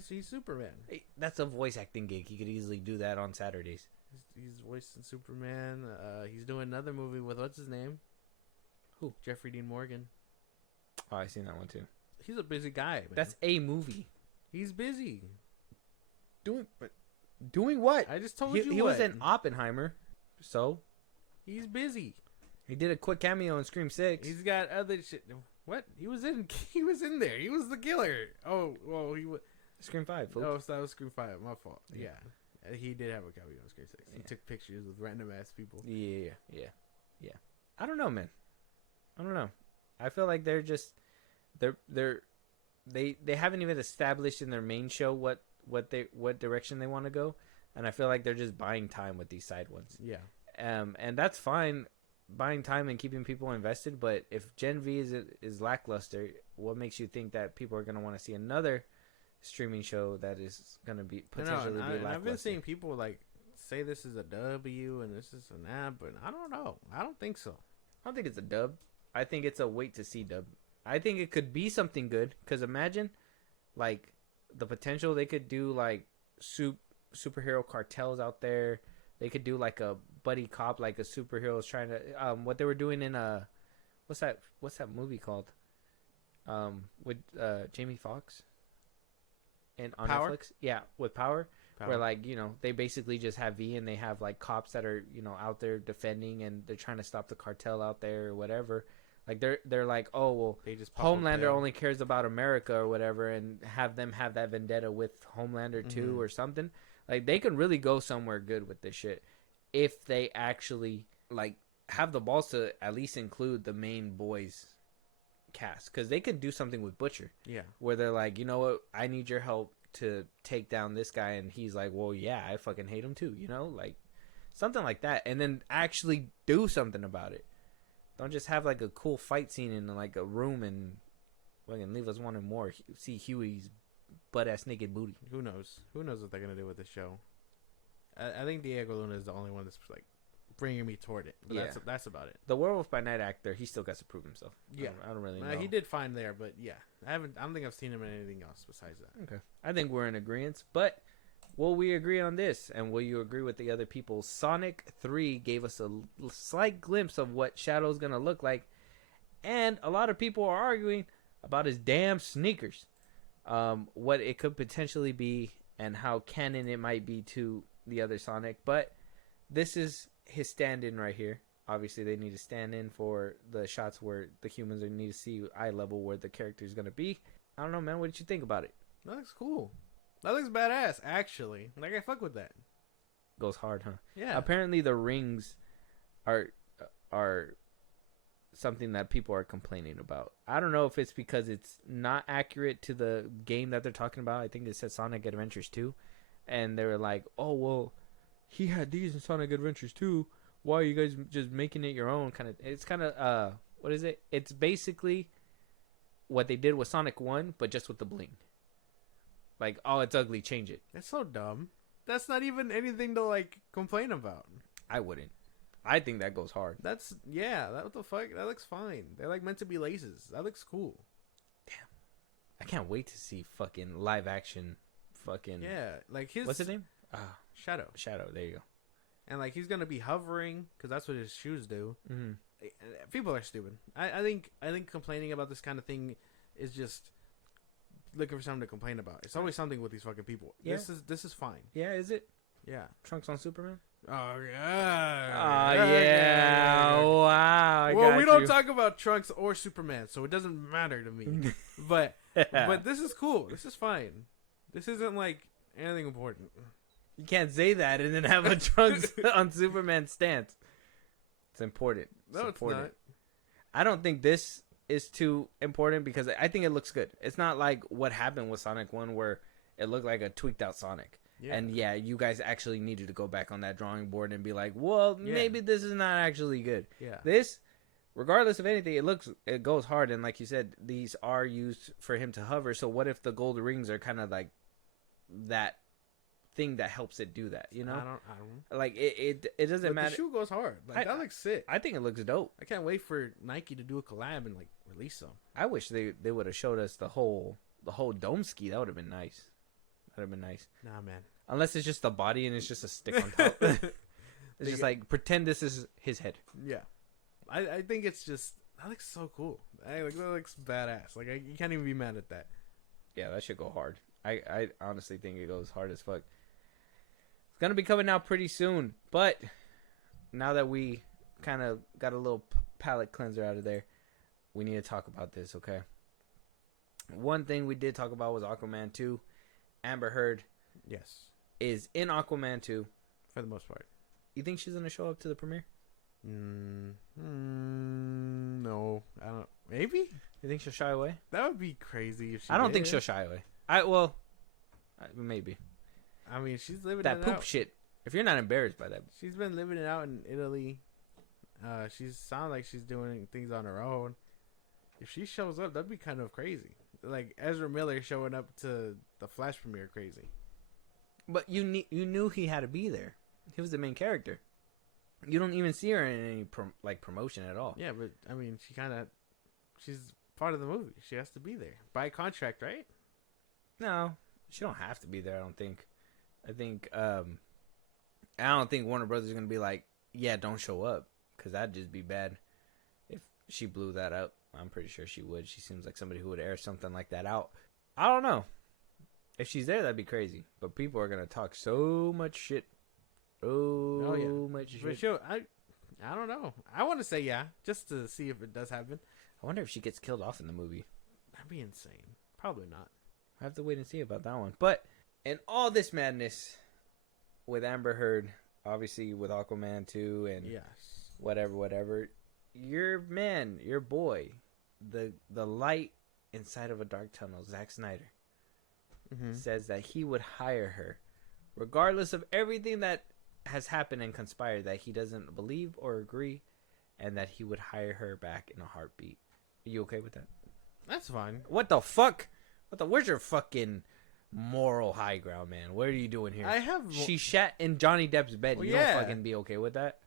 He's Superman. Hey, that's a voice acting gig. He could easily do that on Saturdays. He's voicing Superman. He's doing another movie with, what's his name? Who? Jeffrey Dean Morgan. Oh, I seen that one too. He's a busy guy, man. That's a movie. He's busy. Doing what? I just told you he was in Oppenheimer, so he's busy. He did a quick cameo in Scream 6. He's got other shit. What? He was in there. He was the killer. Oh, well, he was Scream 5. Folks. Oh, so that was Scream 5. My fault. Yeah. He did have a cameo in Scream 6. He took pictures with random ass people. Yeah. I don't know, man. I don't know. I feel like they're just they haven't even established in their main show what direction they want to go, and I feel like they're just buying time with these side ones. Yeah. And that's fine, buying time and keeping people invested. But if Gen V is lackluster, what makes you think that people are going to want to see another streaming show that is going to be potentially be lackluster? I've been seeing people like say this is a W and this is an app, but I don't know. I don't think so. I don't think it's a dub. I think it's a wait to see dub. I think it could be something good, because imagine like the potential they could do, like superhero cartels out there. They could do like a buddy cop, like a superheroes trying to what they were doing in what's that movie called with Jamie Foxx and on Power? Netflix. Yeah, with Power. Where like, they basically just have V, and they have like cops that are out there defending, and they're trying to stop the cartel out there or whatever. Like they're like, oh well, they just Homelander only cares about America or whatever, and have them have that vendetta with Homelander too or something. Like they could really go somewhere good with this shit if they actually like have the balls to at least include the main boys cast, because they could do something with Butcher. Yeah, where they're like, you know what, I need your help to take down this guy, and he's like, well, yeah, I fucking hate him too, you know, like something like that, and then actually do something about it. Don't just have like a cool fight scene in like a room and fucking leave us wanting more. See Huey's butt ass naked booty. Who knows? Who knows what they're gonna do with this show? I think Diego Luna is the only one that's like bringing me toward it. But that's about it. The Werewolf by Night actor, he still got to prove himself. Yeah, I don't really know. He did fine there, but yeah, I don't think I've seen him in anything else besides that. Okay, I think we're in agreement. But will we agree on this? And will you agree with the other people? Sonic 3 gave us a slight glimpse of what Shadow's gonna look like, and a lot of people are arguing about his damn sneakers, what it could potentially be, and how canon it might be to the other Sonic. But this is his stand-in right here. Obviously, they need to stand in for the shots where the humans need to see eye level where the character is gonna be. I don't know, man. What did you think about it? That looks cool. That looks badass, actually. Like, I fuck with that. Goes hard, huh? Yeah. Apparently, the rings are something that people are complaining about. I don't know if it's because it's not accurate to the game that they're talking about. I think it said Sonic Adventures 2. And they were like, oh, well, he had these in Sonic Adventures 2. Why are you guys just making it your own? It's kind of, what is it? It's basically what they did with Sonic 1, but just with the bling. Like, oh, it's ugly, change it. That's so dumb. That's not even anything to, like, complain about. I wouldn't. I think that goes hard. What the fuck? That looks fine. They're, like, meant to be laces. That looks cool. Damn. I can't wait to see fucking live action fucking... Yeah, like his... What's his name? Shadow. Shadow, there you go. And, like, he's gonna be hovering, because that's what his shoes do. Mm-hmm. People are stupid. I think complaining about this kind of thing is just... looking for something to complain about. It's always something with these fucking people. Yeah. This is fine. Yeah, is it? Yeah. Trunks on Superman? Oh yeah. Oh yeah. Wow. Well, we don't talk about Trunks or Superman, so it doesn't matter to me. but this is cool. This is fine. This isn't like anything important. You can't say that and then have a Trunks on Superman stance. It's important. No, it's not. I don't think this is too important because I think it looks good. It's not like what happened with Sonic 1 where it looked like a tweaked out Sonic. Yeah. And yeah, you guys actually needed to go back on that drawing board and be like, well, maybe this is not actually good. Yeah. This, regardless of anything, it goes hard. And like you said, these are used for him to hover. So what if the gold rings are kind of like that thing that helps it do that, you know? I don't like it doesn't matter. The shoe goes hard. Like, that looks sick. I think it looks dope. I can't wait for Nike to do a collab and like release some. I wish they would have showed us the whole dome ski. That would have been nice. That would have been nice. Nah, man. Unless it's just the body and it's just a stick on top. It's just like pretend this is his head. Yeah. I think it's just that looks so cool. That looks badass. Like you can't even be mad at that. Yeah, that should go hard. I honestly think it goes hard as fuck. It's gonna be coming out pretty soon, but now that we kind of got a little palate cleanser out of there, we need to talk about this, okay? One thing we did talk about was Aquaman 2. Amber Heard, yes, is in Aquaman 2 for the most part. You think she's gonna show up to the premiere? No, I don't. Maybe. You think she'll shy away? That would be crazy if she. I don't think she'll shy away. Maybe. I mean, she's living that poop shit. If you're not embarrassed by that, she's been living it out in Italy. She sounds like she's doing things on her own. If she shows up, that'd be kind of crazy. Like Ezra Miller showing up to the Flash premiere, crazy. But you knew he had to be there. He was the main character. You don't even see her in any promotion at all. Yeah, but I mean, she's part of the movie. She has to be there by contract, right? No, she don't have to be there. I don't think. I don't think Warner Brothers is gonna be like, yeah, don't show up, because that'd just be bad. If she blew that up, I'm pretty sure she would. She seems like somebody who would air something like that out. I don't know. If she's there, that'd be crazy. But people are gonna talk so much shit. Much shit. For sure. I don't know. I want to say yeah, just to see if it does happen. I wonder if she gets killed off in the movie. That'd be insane. Probably not. I have to wait and see about that one. But in all this madness with Amber Heard, obviously with Aquaman 2 and whatever, your boy, the light inside of a dark tunnel, Zack Snyder, says that he would hire her, regardless of everything that has happened and conspired, that he doesn't believe or agree, and that he would hire her back in a heartbeat. Are you okay with that? That's fine. What the fuck? Where's your fucking moral high ground, man? What are you doing here? She shat in Johnny Depp's bed. Well, you don't fucking be okay with that?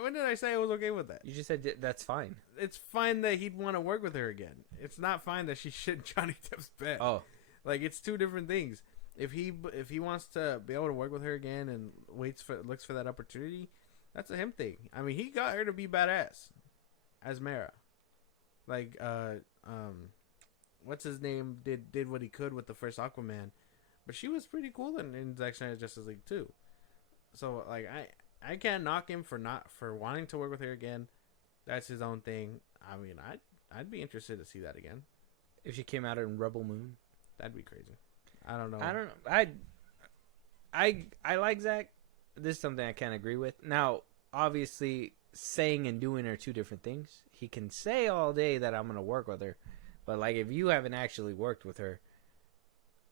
When did I say I was okay with that? You just said that's fine. It's fine that he'd want to work with her again. It's not fine that she shit in Johnny Depp's bed. Oh. Like, it's two different things. If he wants to be able to work with her again and looks for that opportunity, that's a him thing. I mean, he got her to be badass as Mara. Like, what's his name did what he could with the first Aquaman, but she was pretty cool in Zack Snyder's Justice League too. So like I can't knock him for wanting to work with her again. That's his own thing. I mean, I'd be interested to see that again. If she came out in Rebel Moon, that'd be crazy. I don't know. I like Zack. This is something I can't agree with. Now, obviously, saying and doing are two different things. He can say all day that I'm going to work with her, but like if you haven't actually worked with her,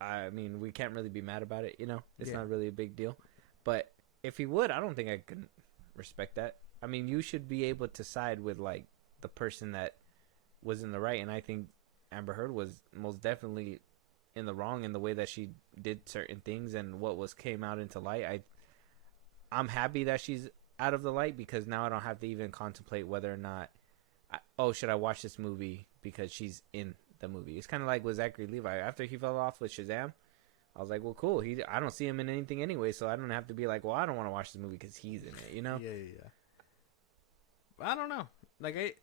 I mean, we can't really be mad about it, you know? It's not really a big deal. But if he would, I don't think I can respect that. I mean, you should be able to side with like the person that was in the right, and I think Amber Heard was most definitely in the wrong in the way that she did certain things and what came out into light. I'm happy that she's out of the light, because now I don't have to even contemplate whether or not should I watch this movie because she's in the movie. It's kind of like with Zachary Levi. After he fell off with Shazam, I was like, well, cool. I don't see him in anything anyway, so I don't have to be like, well, I don't want to watch this movie because he's in it, you know? Yeah. I don't know. Like,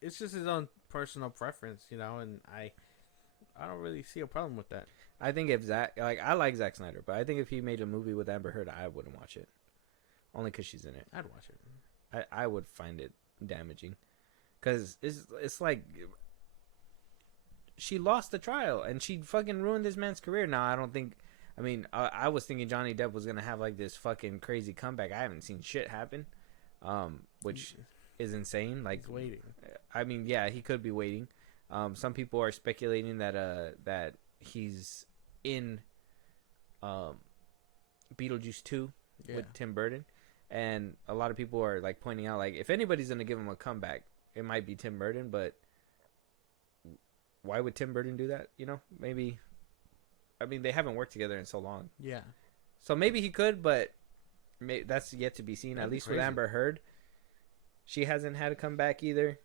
it's just his own personal preference, you know, and I don't really see a problem with that. I think if I like Zack Snyder, but I think if he made a movie with Amber Heard, I wouldn't watch it. Only because she's in it. I'd watch it. I would find it damaging. Because it's like she lost the trial and she fucking ruined this man's career. Now, I don't think... I mean, I was thinking Johnny Depp was going to have like this fucking crazy comeback. I haven't seen shit happen, which is insane. Like, he's waiting. I mean, yeah, he could be waiting. Some people are speculating that he's in Beetlejuice 2 with Tim Burton. And a lot of people are like pointing out, like, if anybody's going to give him a comeback, it might be Tim Burton, but why would Tim Burton do that? You know, maybe. I mean, they haven't worked together in so long. Yeah. So maybe he could, but that's yet to be seen. That'd at least with Amber Heard, she hasn't had a comeback either.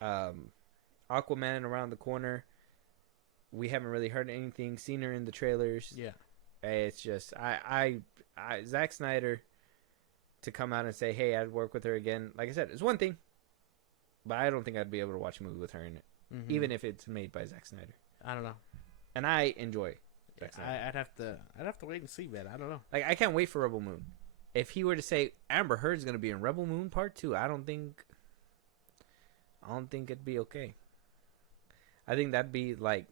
Aquaman around the corner. We haven't really heard anything. Seen her in the trailers. Yeah. It's just Zack Snyder to come out and say, "Hey, I'd work with her again." Like I said, it's one thing. But I don't think I'd be able to watch a movie with her in it, even if it's made by Zack Snyder. I don't know, and I enjoy Zack Snyder. I'd have to wait and see, man. I don't know. Like, I can't wait for Rebel Moon. If he were to say Amber Heard's gonna be in Rebel Moon Part 2, I don't think it'd be okay. I think that'd be like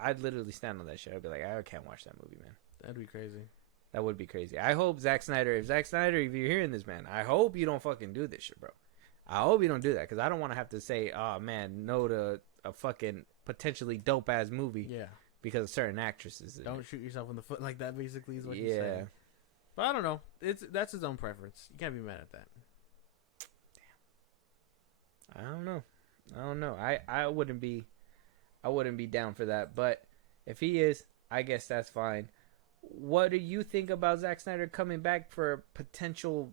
I'd literally stand on that shit. I'd be like, I can't watch that movie, man. That'd be crazy. That would be crazy. I hope Zack Snyder, if you're hearing this, man, I hope you don't fucking do this shit, bro. I hope you don't do that, because I don't want to have to say, oh, man, no to a fucking potentially dope-ass movie because of certain actresses. Don't shoot yourself in the foot like that, basically, is what you're saying. But I don't know. That's his own preference. You can't be mad at that. Damn. I don't know. I wouldn't be down for that. But if he is, I guess that's fine. What do you think about Zack Snyder coming back for a potential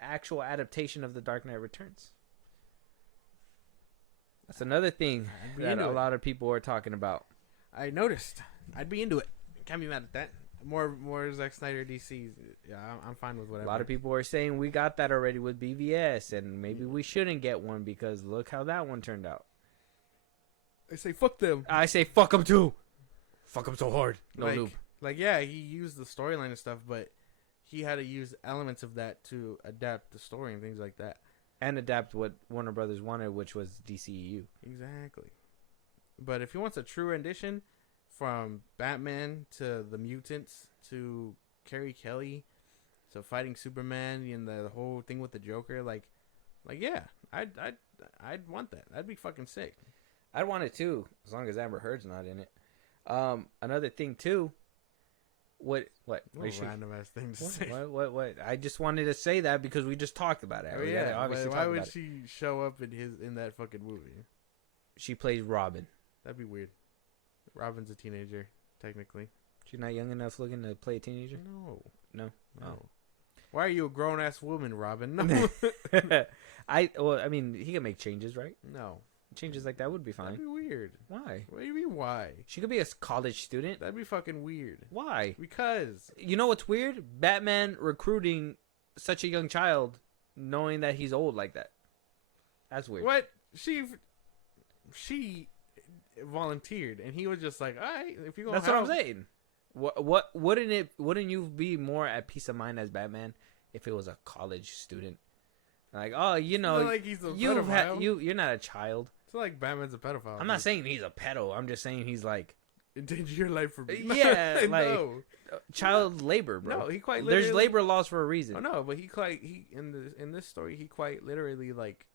actual adaptation of The Dark Knight Returns? That's another thing that a lot of people are talking about. I noticed. I'd be into it. Can't be mad at that. More Zack Snyder DCs. Yeah, I'm fine with whatever. A lot of people are saying we got that already with BVS, and maybe we shouldn't get one because look how that one turned out. I say fuck them. I say fuck them too. Fuck them so hard. No lube. Like, yeah, he used the storyline and stuff, but he had to use elements of that to adapt the story and things like that. and adapt what Warner Brothers wanted, which was DCEU. Exactly. But if he wants a true rendition from Batman to the mutants to Carrie Kelly to fighting Superman and the whole thing with the Joker, like yeah, I'd want that. That'd be fucking sick. I'd want it too, as long as Amber Heard's not in it. Another thing too. What random ass thing to say. What? I just wanted to say that because we just talked about it. Oh, yeah. Obviously, why would she show up in that fucking movie? She plays Robin. That'd be weird. Robin's a teenager, technically. She's not young enough looking to play a teenager? No. Oh. Why are you a grown ass woman, Robin? No. I mean, he can make changes, right? No. Changes like that would be fine. That'd be weird. Why? What do you mean why? She could be a college student. That'd be fucking weird. Why? Because. You know what's weird? Batman recruiting such a young child knowing that he's old like that. That's weird. What? She volunteered and he was just like, all right, if you go. That's what I'm saying. What wouldn't you be more at peace of mind as Batman if it was a college student? Like, oh, you know, it's not like he's a pedophile. You're not a child. It's not like Batman's a pedophile. I'm not saying he's a pedo. I'm just saying he's like endanger your life for me. Yeah, like child labor, bro. No, he quite literally, there's labor laws for a reason. Oh no, but he in this story he quite literally like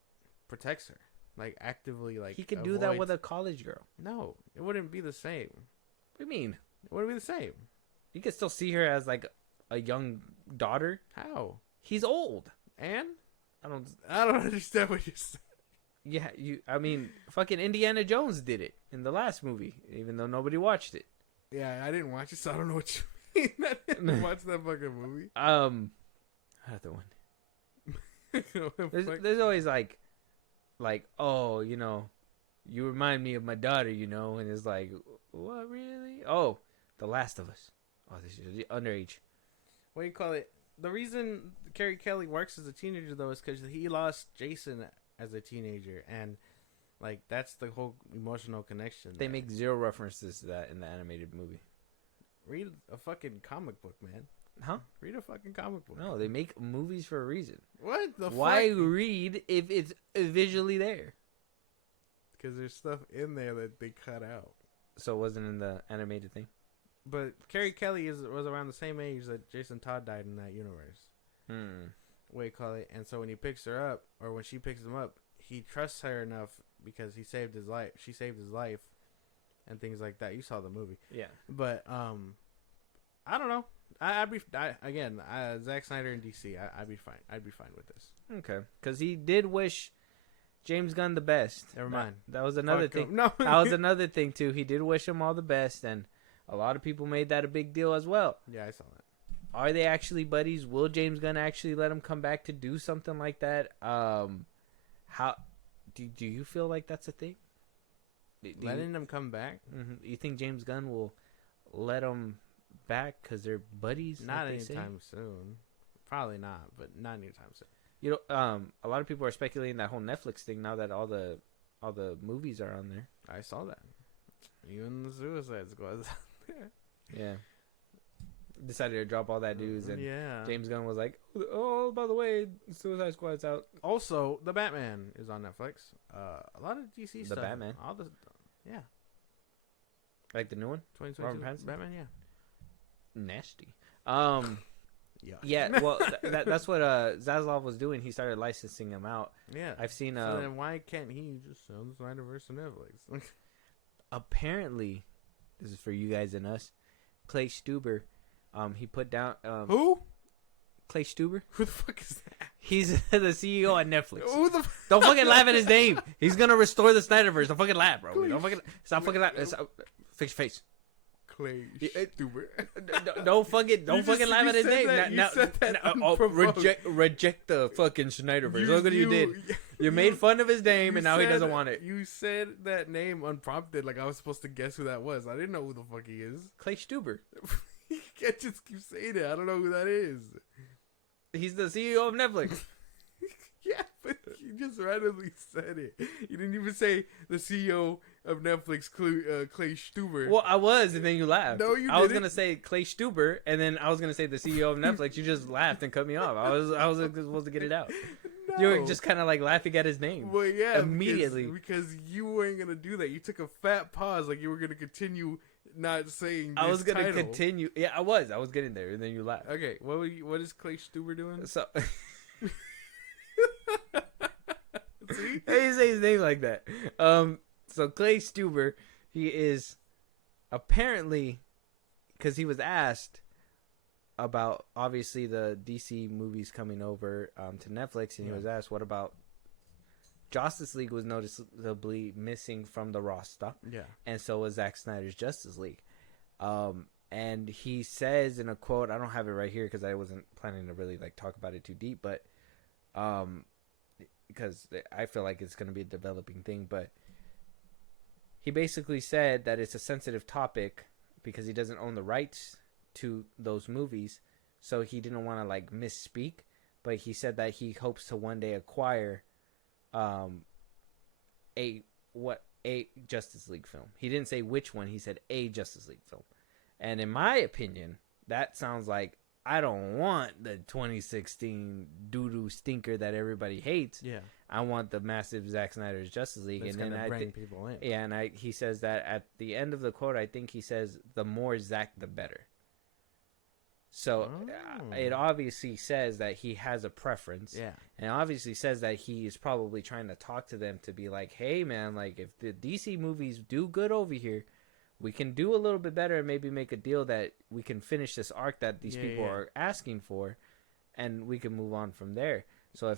protects her, like actively like. He could do that with a college girl. No, it wouldn't be the same. What do you mean? It wouldn't be the same. You could still see her as like a young daughter. How? He's old. And I don't understand what you're saying. Yeah, I mean, fucking Indiana Jones did it in the last movie, even though nobody watched it. Yeah, I didn't watch it, so I don't know what you mean. I didn't watch that fucking movie. Another one. There's always like, oh, you know, you remind me of my daughter, you know, and it's like, what, really? Oh, The Last of Us. Oh, this is underage. What do you call it? The reason Carrie Kelly works as a teenager, though, is because he lost Jason as a teenager, and like that's the whole emotional connection. They make zero references to that in the animated movie. Read a fucking comic book, man. Huh? Read a fucking comic book. No, they make movies for a reason. What the Why read if it's visually there? Because there's stuff in there that they cut out. So it wasn't in the animated thing? But Carrie Kelly was around the same age that Jason Todd died in that universe. What do you call it? And so when he picks her up, or when she picks him up, he trusts her enough because he saved his life. She saved his life, and things like that. You saw the movie, yeah. But I don't know. I'd be Zack Snyder in DC. I'd be fine. I'd be fine with this. Okay, because he did wish James Gunn the best. Never mind. That was another thing. No, that was another thing too. He did wish him all the best, and a lot of people made that a big deal as well. Yeah, I saw that. Are they actually buddies? Will James Gunn actually let him come back to do something like that? How do you feel like that's a thing? Letting them come back? Mm-hmm. You think James Gunn will let him back because they're buddies? Not anytime soon. Probably not, but not anytime soon. You know, a lot of people are speculating that whole Netflix thing now that all the movies are on there. I saw that. Even the Suicide Squad's out there. Yeah. Decided to drop all that news, and yeah. James Gunn was like, "Oh, by the way, Suicide Squad's out." Also, the Batman is on Netflix. A lot of DC stuff. The Batman, yeah, like the new one, 2022 Batman, yeah, nasty. Yeah. Well, that's what Zaslav was doing. He started licensing them out. Yeah, I've seen. So then why can't he just sell the Snyderverse to Netflix? Apparently, this is for you guys and us. Clay Stuber. He put down who? Clay Stuber. Who the fuck is that? He's the CEO at Netflix. Who the? Don't fucking laugh at his name. He's gonna restore the Snyderverse. Don't fucking laugh, bro. Don't fucking stop fucking laugh. Fix your face. Clay Stuber. Don't fucking laugh at his name. Reject the fucking Snyderverse. Look what you did. You made fun of his name, and now he doesn't want it. You said that name unprompted, like I was supposed to guess who that was. I didn't know who the fuck he is. Clay Stuber. You can't just keep saying it. I don't know who that is. He's the CEO of Netflix. Yeah, but you just randomly said it. You didn't even say the CEO of Netflix, Clay Stuber. Well, I was, and then you laughed. No, you didn't. I was gonna say Clay Stuber, and then I was gonna say the CEO of Netflix. You just laughed and cut me off. I was supposed to get it out. No, know. You were just kind of like laughing at his name. Well, yeah, immediately because you weren't gonna do that. You took a fat pause, like you were gonna continue not saying. I was gonna continue. Yeah, I was getting there, and then you laughed. Okay, what is Clay Stuber doing? So. See? How do you say his name like that? So Clay Stuber, he is apparently, because he was asked about obviously the DC movies coming over to Netflix, and he was asked, what about Justice League was noticeably missing from the roster. Yeah. And so was Zack Snyder's Justice League. And he says in a quote, I don't have it right here because I wasn't planning to really like talk about it too deep, but because I feel like it's going to be a developing thing, but he basically said that it's a sensitive topic because he doesn't own the rights to those movies, so he didn't want to like misspeak, but he said that he hopes to one day acquire a Justice League film. He didn't say which one, he said a Justice League film. And in my opinion, that sounds like I don't want the 2016 doo-doo stinker that everybody hates. Yeah. I want the massive Zack Snyder's Justice League. That's and then I think people in. Yeah, and he says that at the end of the quote, I think he says the more Zack the better. So it obviously says that he has a preference. Yeah. And it obviously says that he is probably trying to talk to them to be like, hey man, like if the DC movies do good over here, we can do a little bit better and maybe make a deal that we can finish this arc that these people are asking for, and we can move on from there. So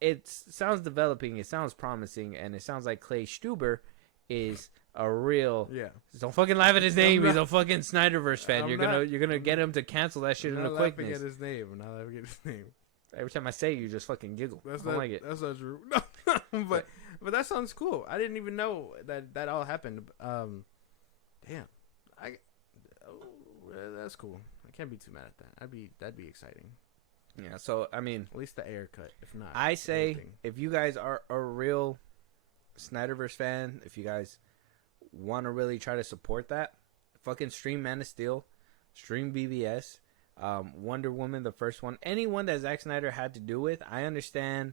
it sounds developing, it sounds promising, and it sounds like Clay Stuber is a real Don't fucking laugh at his name. He's a fucking Snyderverse fan. You're gonna get him to cancel that shit in a quickness. I'm not laughing at his name. Every time I say it, you just fucking giggle. I don't like it. That's not true. No, but that sounds cool. I didn't even know that all happened. Damn, that's cool. I can't be too mad at that. That'd be exciting. Yeah. So at least the air cut. If not, I say everything. If you guys are a real Snyderverse fan, if you guys want to really try to support that, fucking stream Man of Steel, stream BVS, Wonder Woman, the first one, anyone that Zack Snyder had to do with. I understand.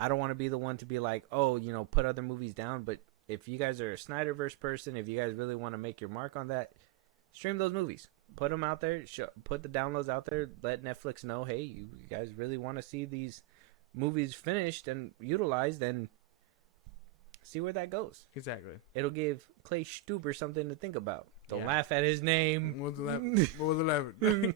I don't want to be the one to be like, oh, put other movies down, but if you guys are a Snyderverse person, if you guys really want to make your mark on that, stream those movies. Put them out there. Put the downloads out there. Let Netflix know, hey, you guys really want to see these movies finished and utilized, and see where that goes. Exactly. It'll give Clay Stuber something to think about. Don't laugh at his name. What was the laughing?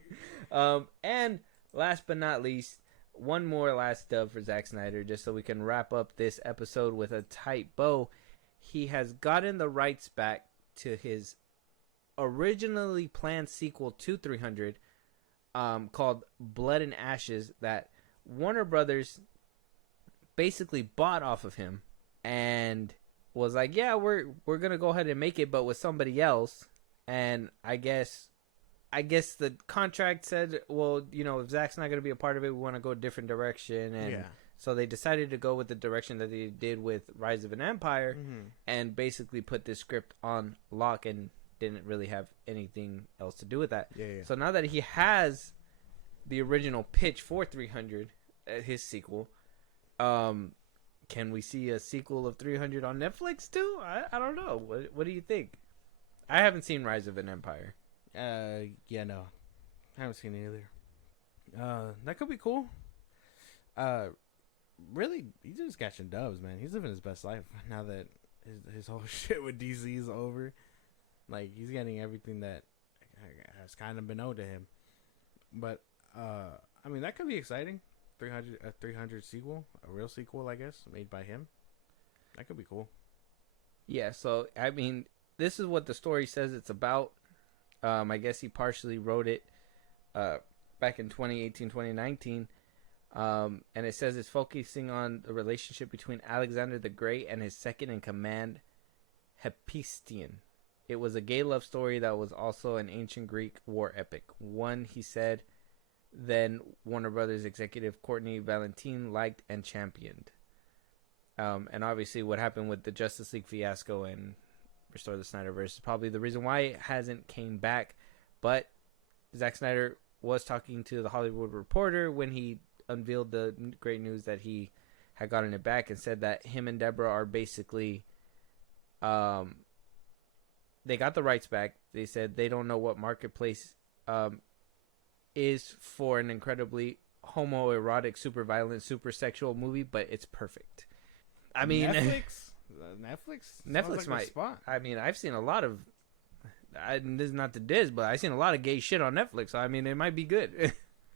And last but not least, one more last dub for Zack Snyder, just so we can wrap up this episode with a tight bow. He has gotten the rights back to his originally planned sequel to 300, called Blood and Ashes, that Warner Brothers basically bought off of him and was like, yeah, we're gonna go ahead and make it, but with somebody else. And I guess the contract said, well, if Zack's not gonna be a part of it, we want to go a different direction. And so they decided to go with the direction that they did with Rise of an Empire, and basically put this script on lock and didn't really have anything else to do with that. So now that he has the original pitch for 300, his sequel, can we see a sequel of 300 on Netflix too? I don't know. What do you think? I haven't seen Rise of an Empire. No. I haven't seen it either. That could be cool. Really, he's just catching dubs, man. He's living his best life now that his whole shit with DC is over. Like, he's getting everything that has kind of been owed to him. But, that could be exciting. 300 sequel, a real sequel, I guess, made by him. That could be cool. Yeah, so, this is what the story says it's about. I guess he partially wrote it back in 2018, 2019. And it says it's focusing on the relationship between Alexander the Great and his second-in-command, Hephaestion. It was a gay love story that was also an ancient Greek war epic. One, he said, then Warner Brothers executive Courtney Valentine liked and championed. And obviously what happened with the Justice League fiasco and Restore the Snyderverse is probably the reason why it hasn't came back. But Zack Snyder was talking to the Hollywood Reporter when he unveiled the great news that he had gotten it back and said that him and Deborah are basically, they got the rights back. They said they don't know what marketplace is for an incredibly homoerotic, super violent, super sexual movie, but it's perfect. I mean, Netflix might. Spot. I mean, I've seen a lot of. This is not the diss, but I've seen a lot of gay shit on Netflix. So, I mean, it might be good.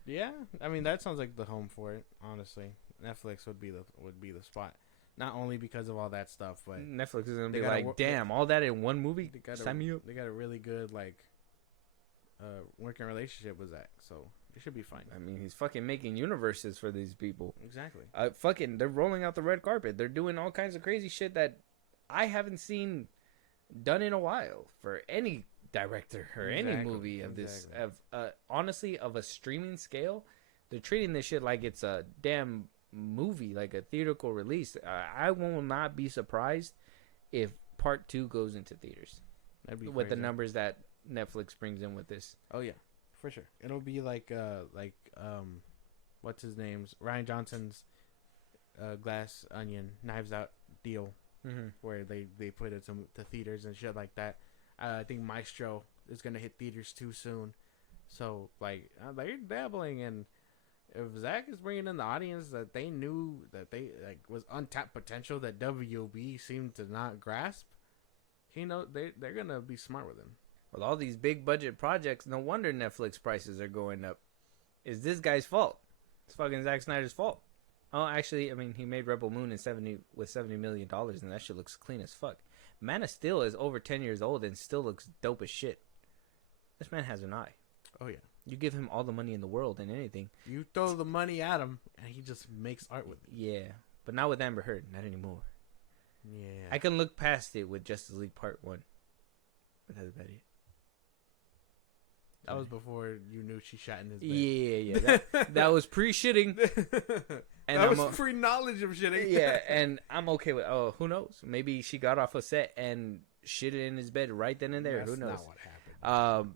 Yeah, I mean that sounds like the home for it. Honestly, Netflix would be the spot. Not only because of all that stuff, but Netflix is gonna be like, damn, all that in one movie. Sign me up. They got a really good working relationship with Zack, so it should be fine. I mean, he's fucking making universes for these people. Exactly. They're rolling out the red carpet. They're doing all kinds of crazy shit that I haven't seen done in a while for any director or any movie of this. Honestly, of a streaming scale, they're treating this shit like it's a damn movie, like a theatrical release. I will not be surprised if part 2 goes into theaters. That'd be with crazy. The numbers that Netflix brings in with this. Oh yeah, for sure. It'll be like what's his name's Ryan Johnson's Glass Onion Knives Out deal, where they put it to theaters and shit like that. I think Maestro is gonna hit theaters too soon, so like they're dabbling in. If Zack is bringing in the audience that they knew that they was untapped potential that WB seemed to not grasp, they're gonna be smart with him. With all these big budget projects, no wonder Netflix prices are going up. It's this guy's fault. It's fucking Zack Snyder's fault. Oh, actually, I mean, he made Rebel Moon with $70 million, and that shit looks clean as fuck. Man of Steel is over 10 years old and still looks dope as shit. This man has an eye. Oh yeah. You give him all the money in the world and anything. You throw the money at him, and he just makes art with it. Yeah, but not with Amber Heard. Not anymore. Yeah. I can look past it with Justice League Part 1. But that's about it. That was before you knew she shot in his bed. Yeah. That was pre-shitting. And that was pre-knowledge of shitting. Yeah, and I'm okay with, who knows? Maybe she got off a set and shitted in his bed right then and there. That's who knows? Not what happened.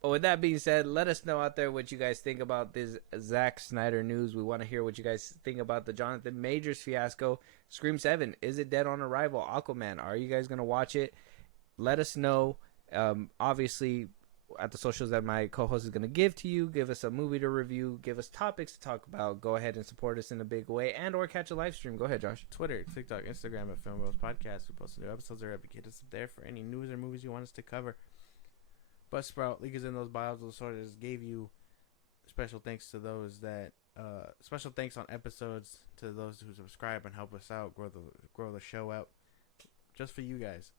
But with that being said, let us know out there what you guys think about this Zack Snyder news. We want to hear what you guys think about the Jonathan Majors fiasco. Scream 7, is it dead on arrival? Aquaman, are you guys going to watch it? Let us know. Obviously, at the socials that my co-host is going to give to you, give us a movie to review, give us topics to talk about. Go ahead and support us in a big way and or catch a live stream. Go ahead, Josh. Twitter, TikTok, Instagram at FIlmBros Podcast. We post new episodes or advocate us there for any news or movies you want us to cover. Buzzsprout, link is in those bios. Those sorters gave you special thanks to those that special thanks on episodes to those who subscribe and help us out, grow the show out just for you guys,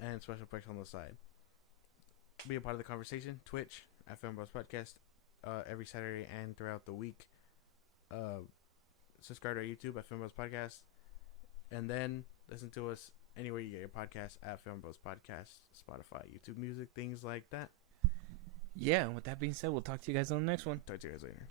and special perks on the side. Be a part of the conversation. Twitch at FIlmBros Podcast every Saturday and throughout the week. Subscribe to our YouTube at FIlmBros Podcast, and then listen to us anywhere you get your podcast at FIlmBros Podcast, Spotify, YouTube Music, things like that. Yeah, and with that being said, we'll talk to you guys on the next one. Talk to you guys later.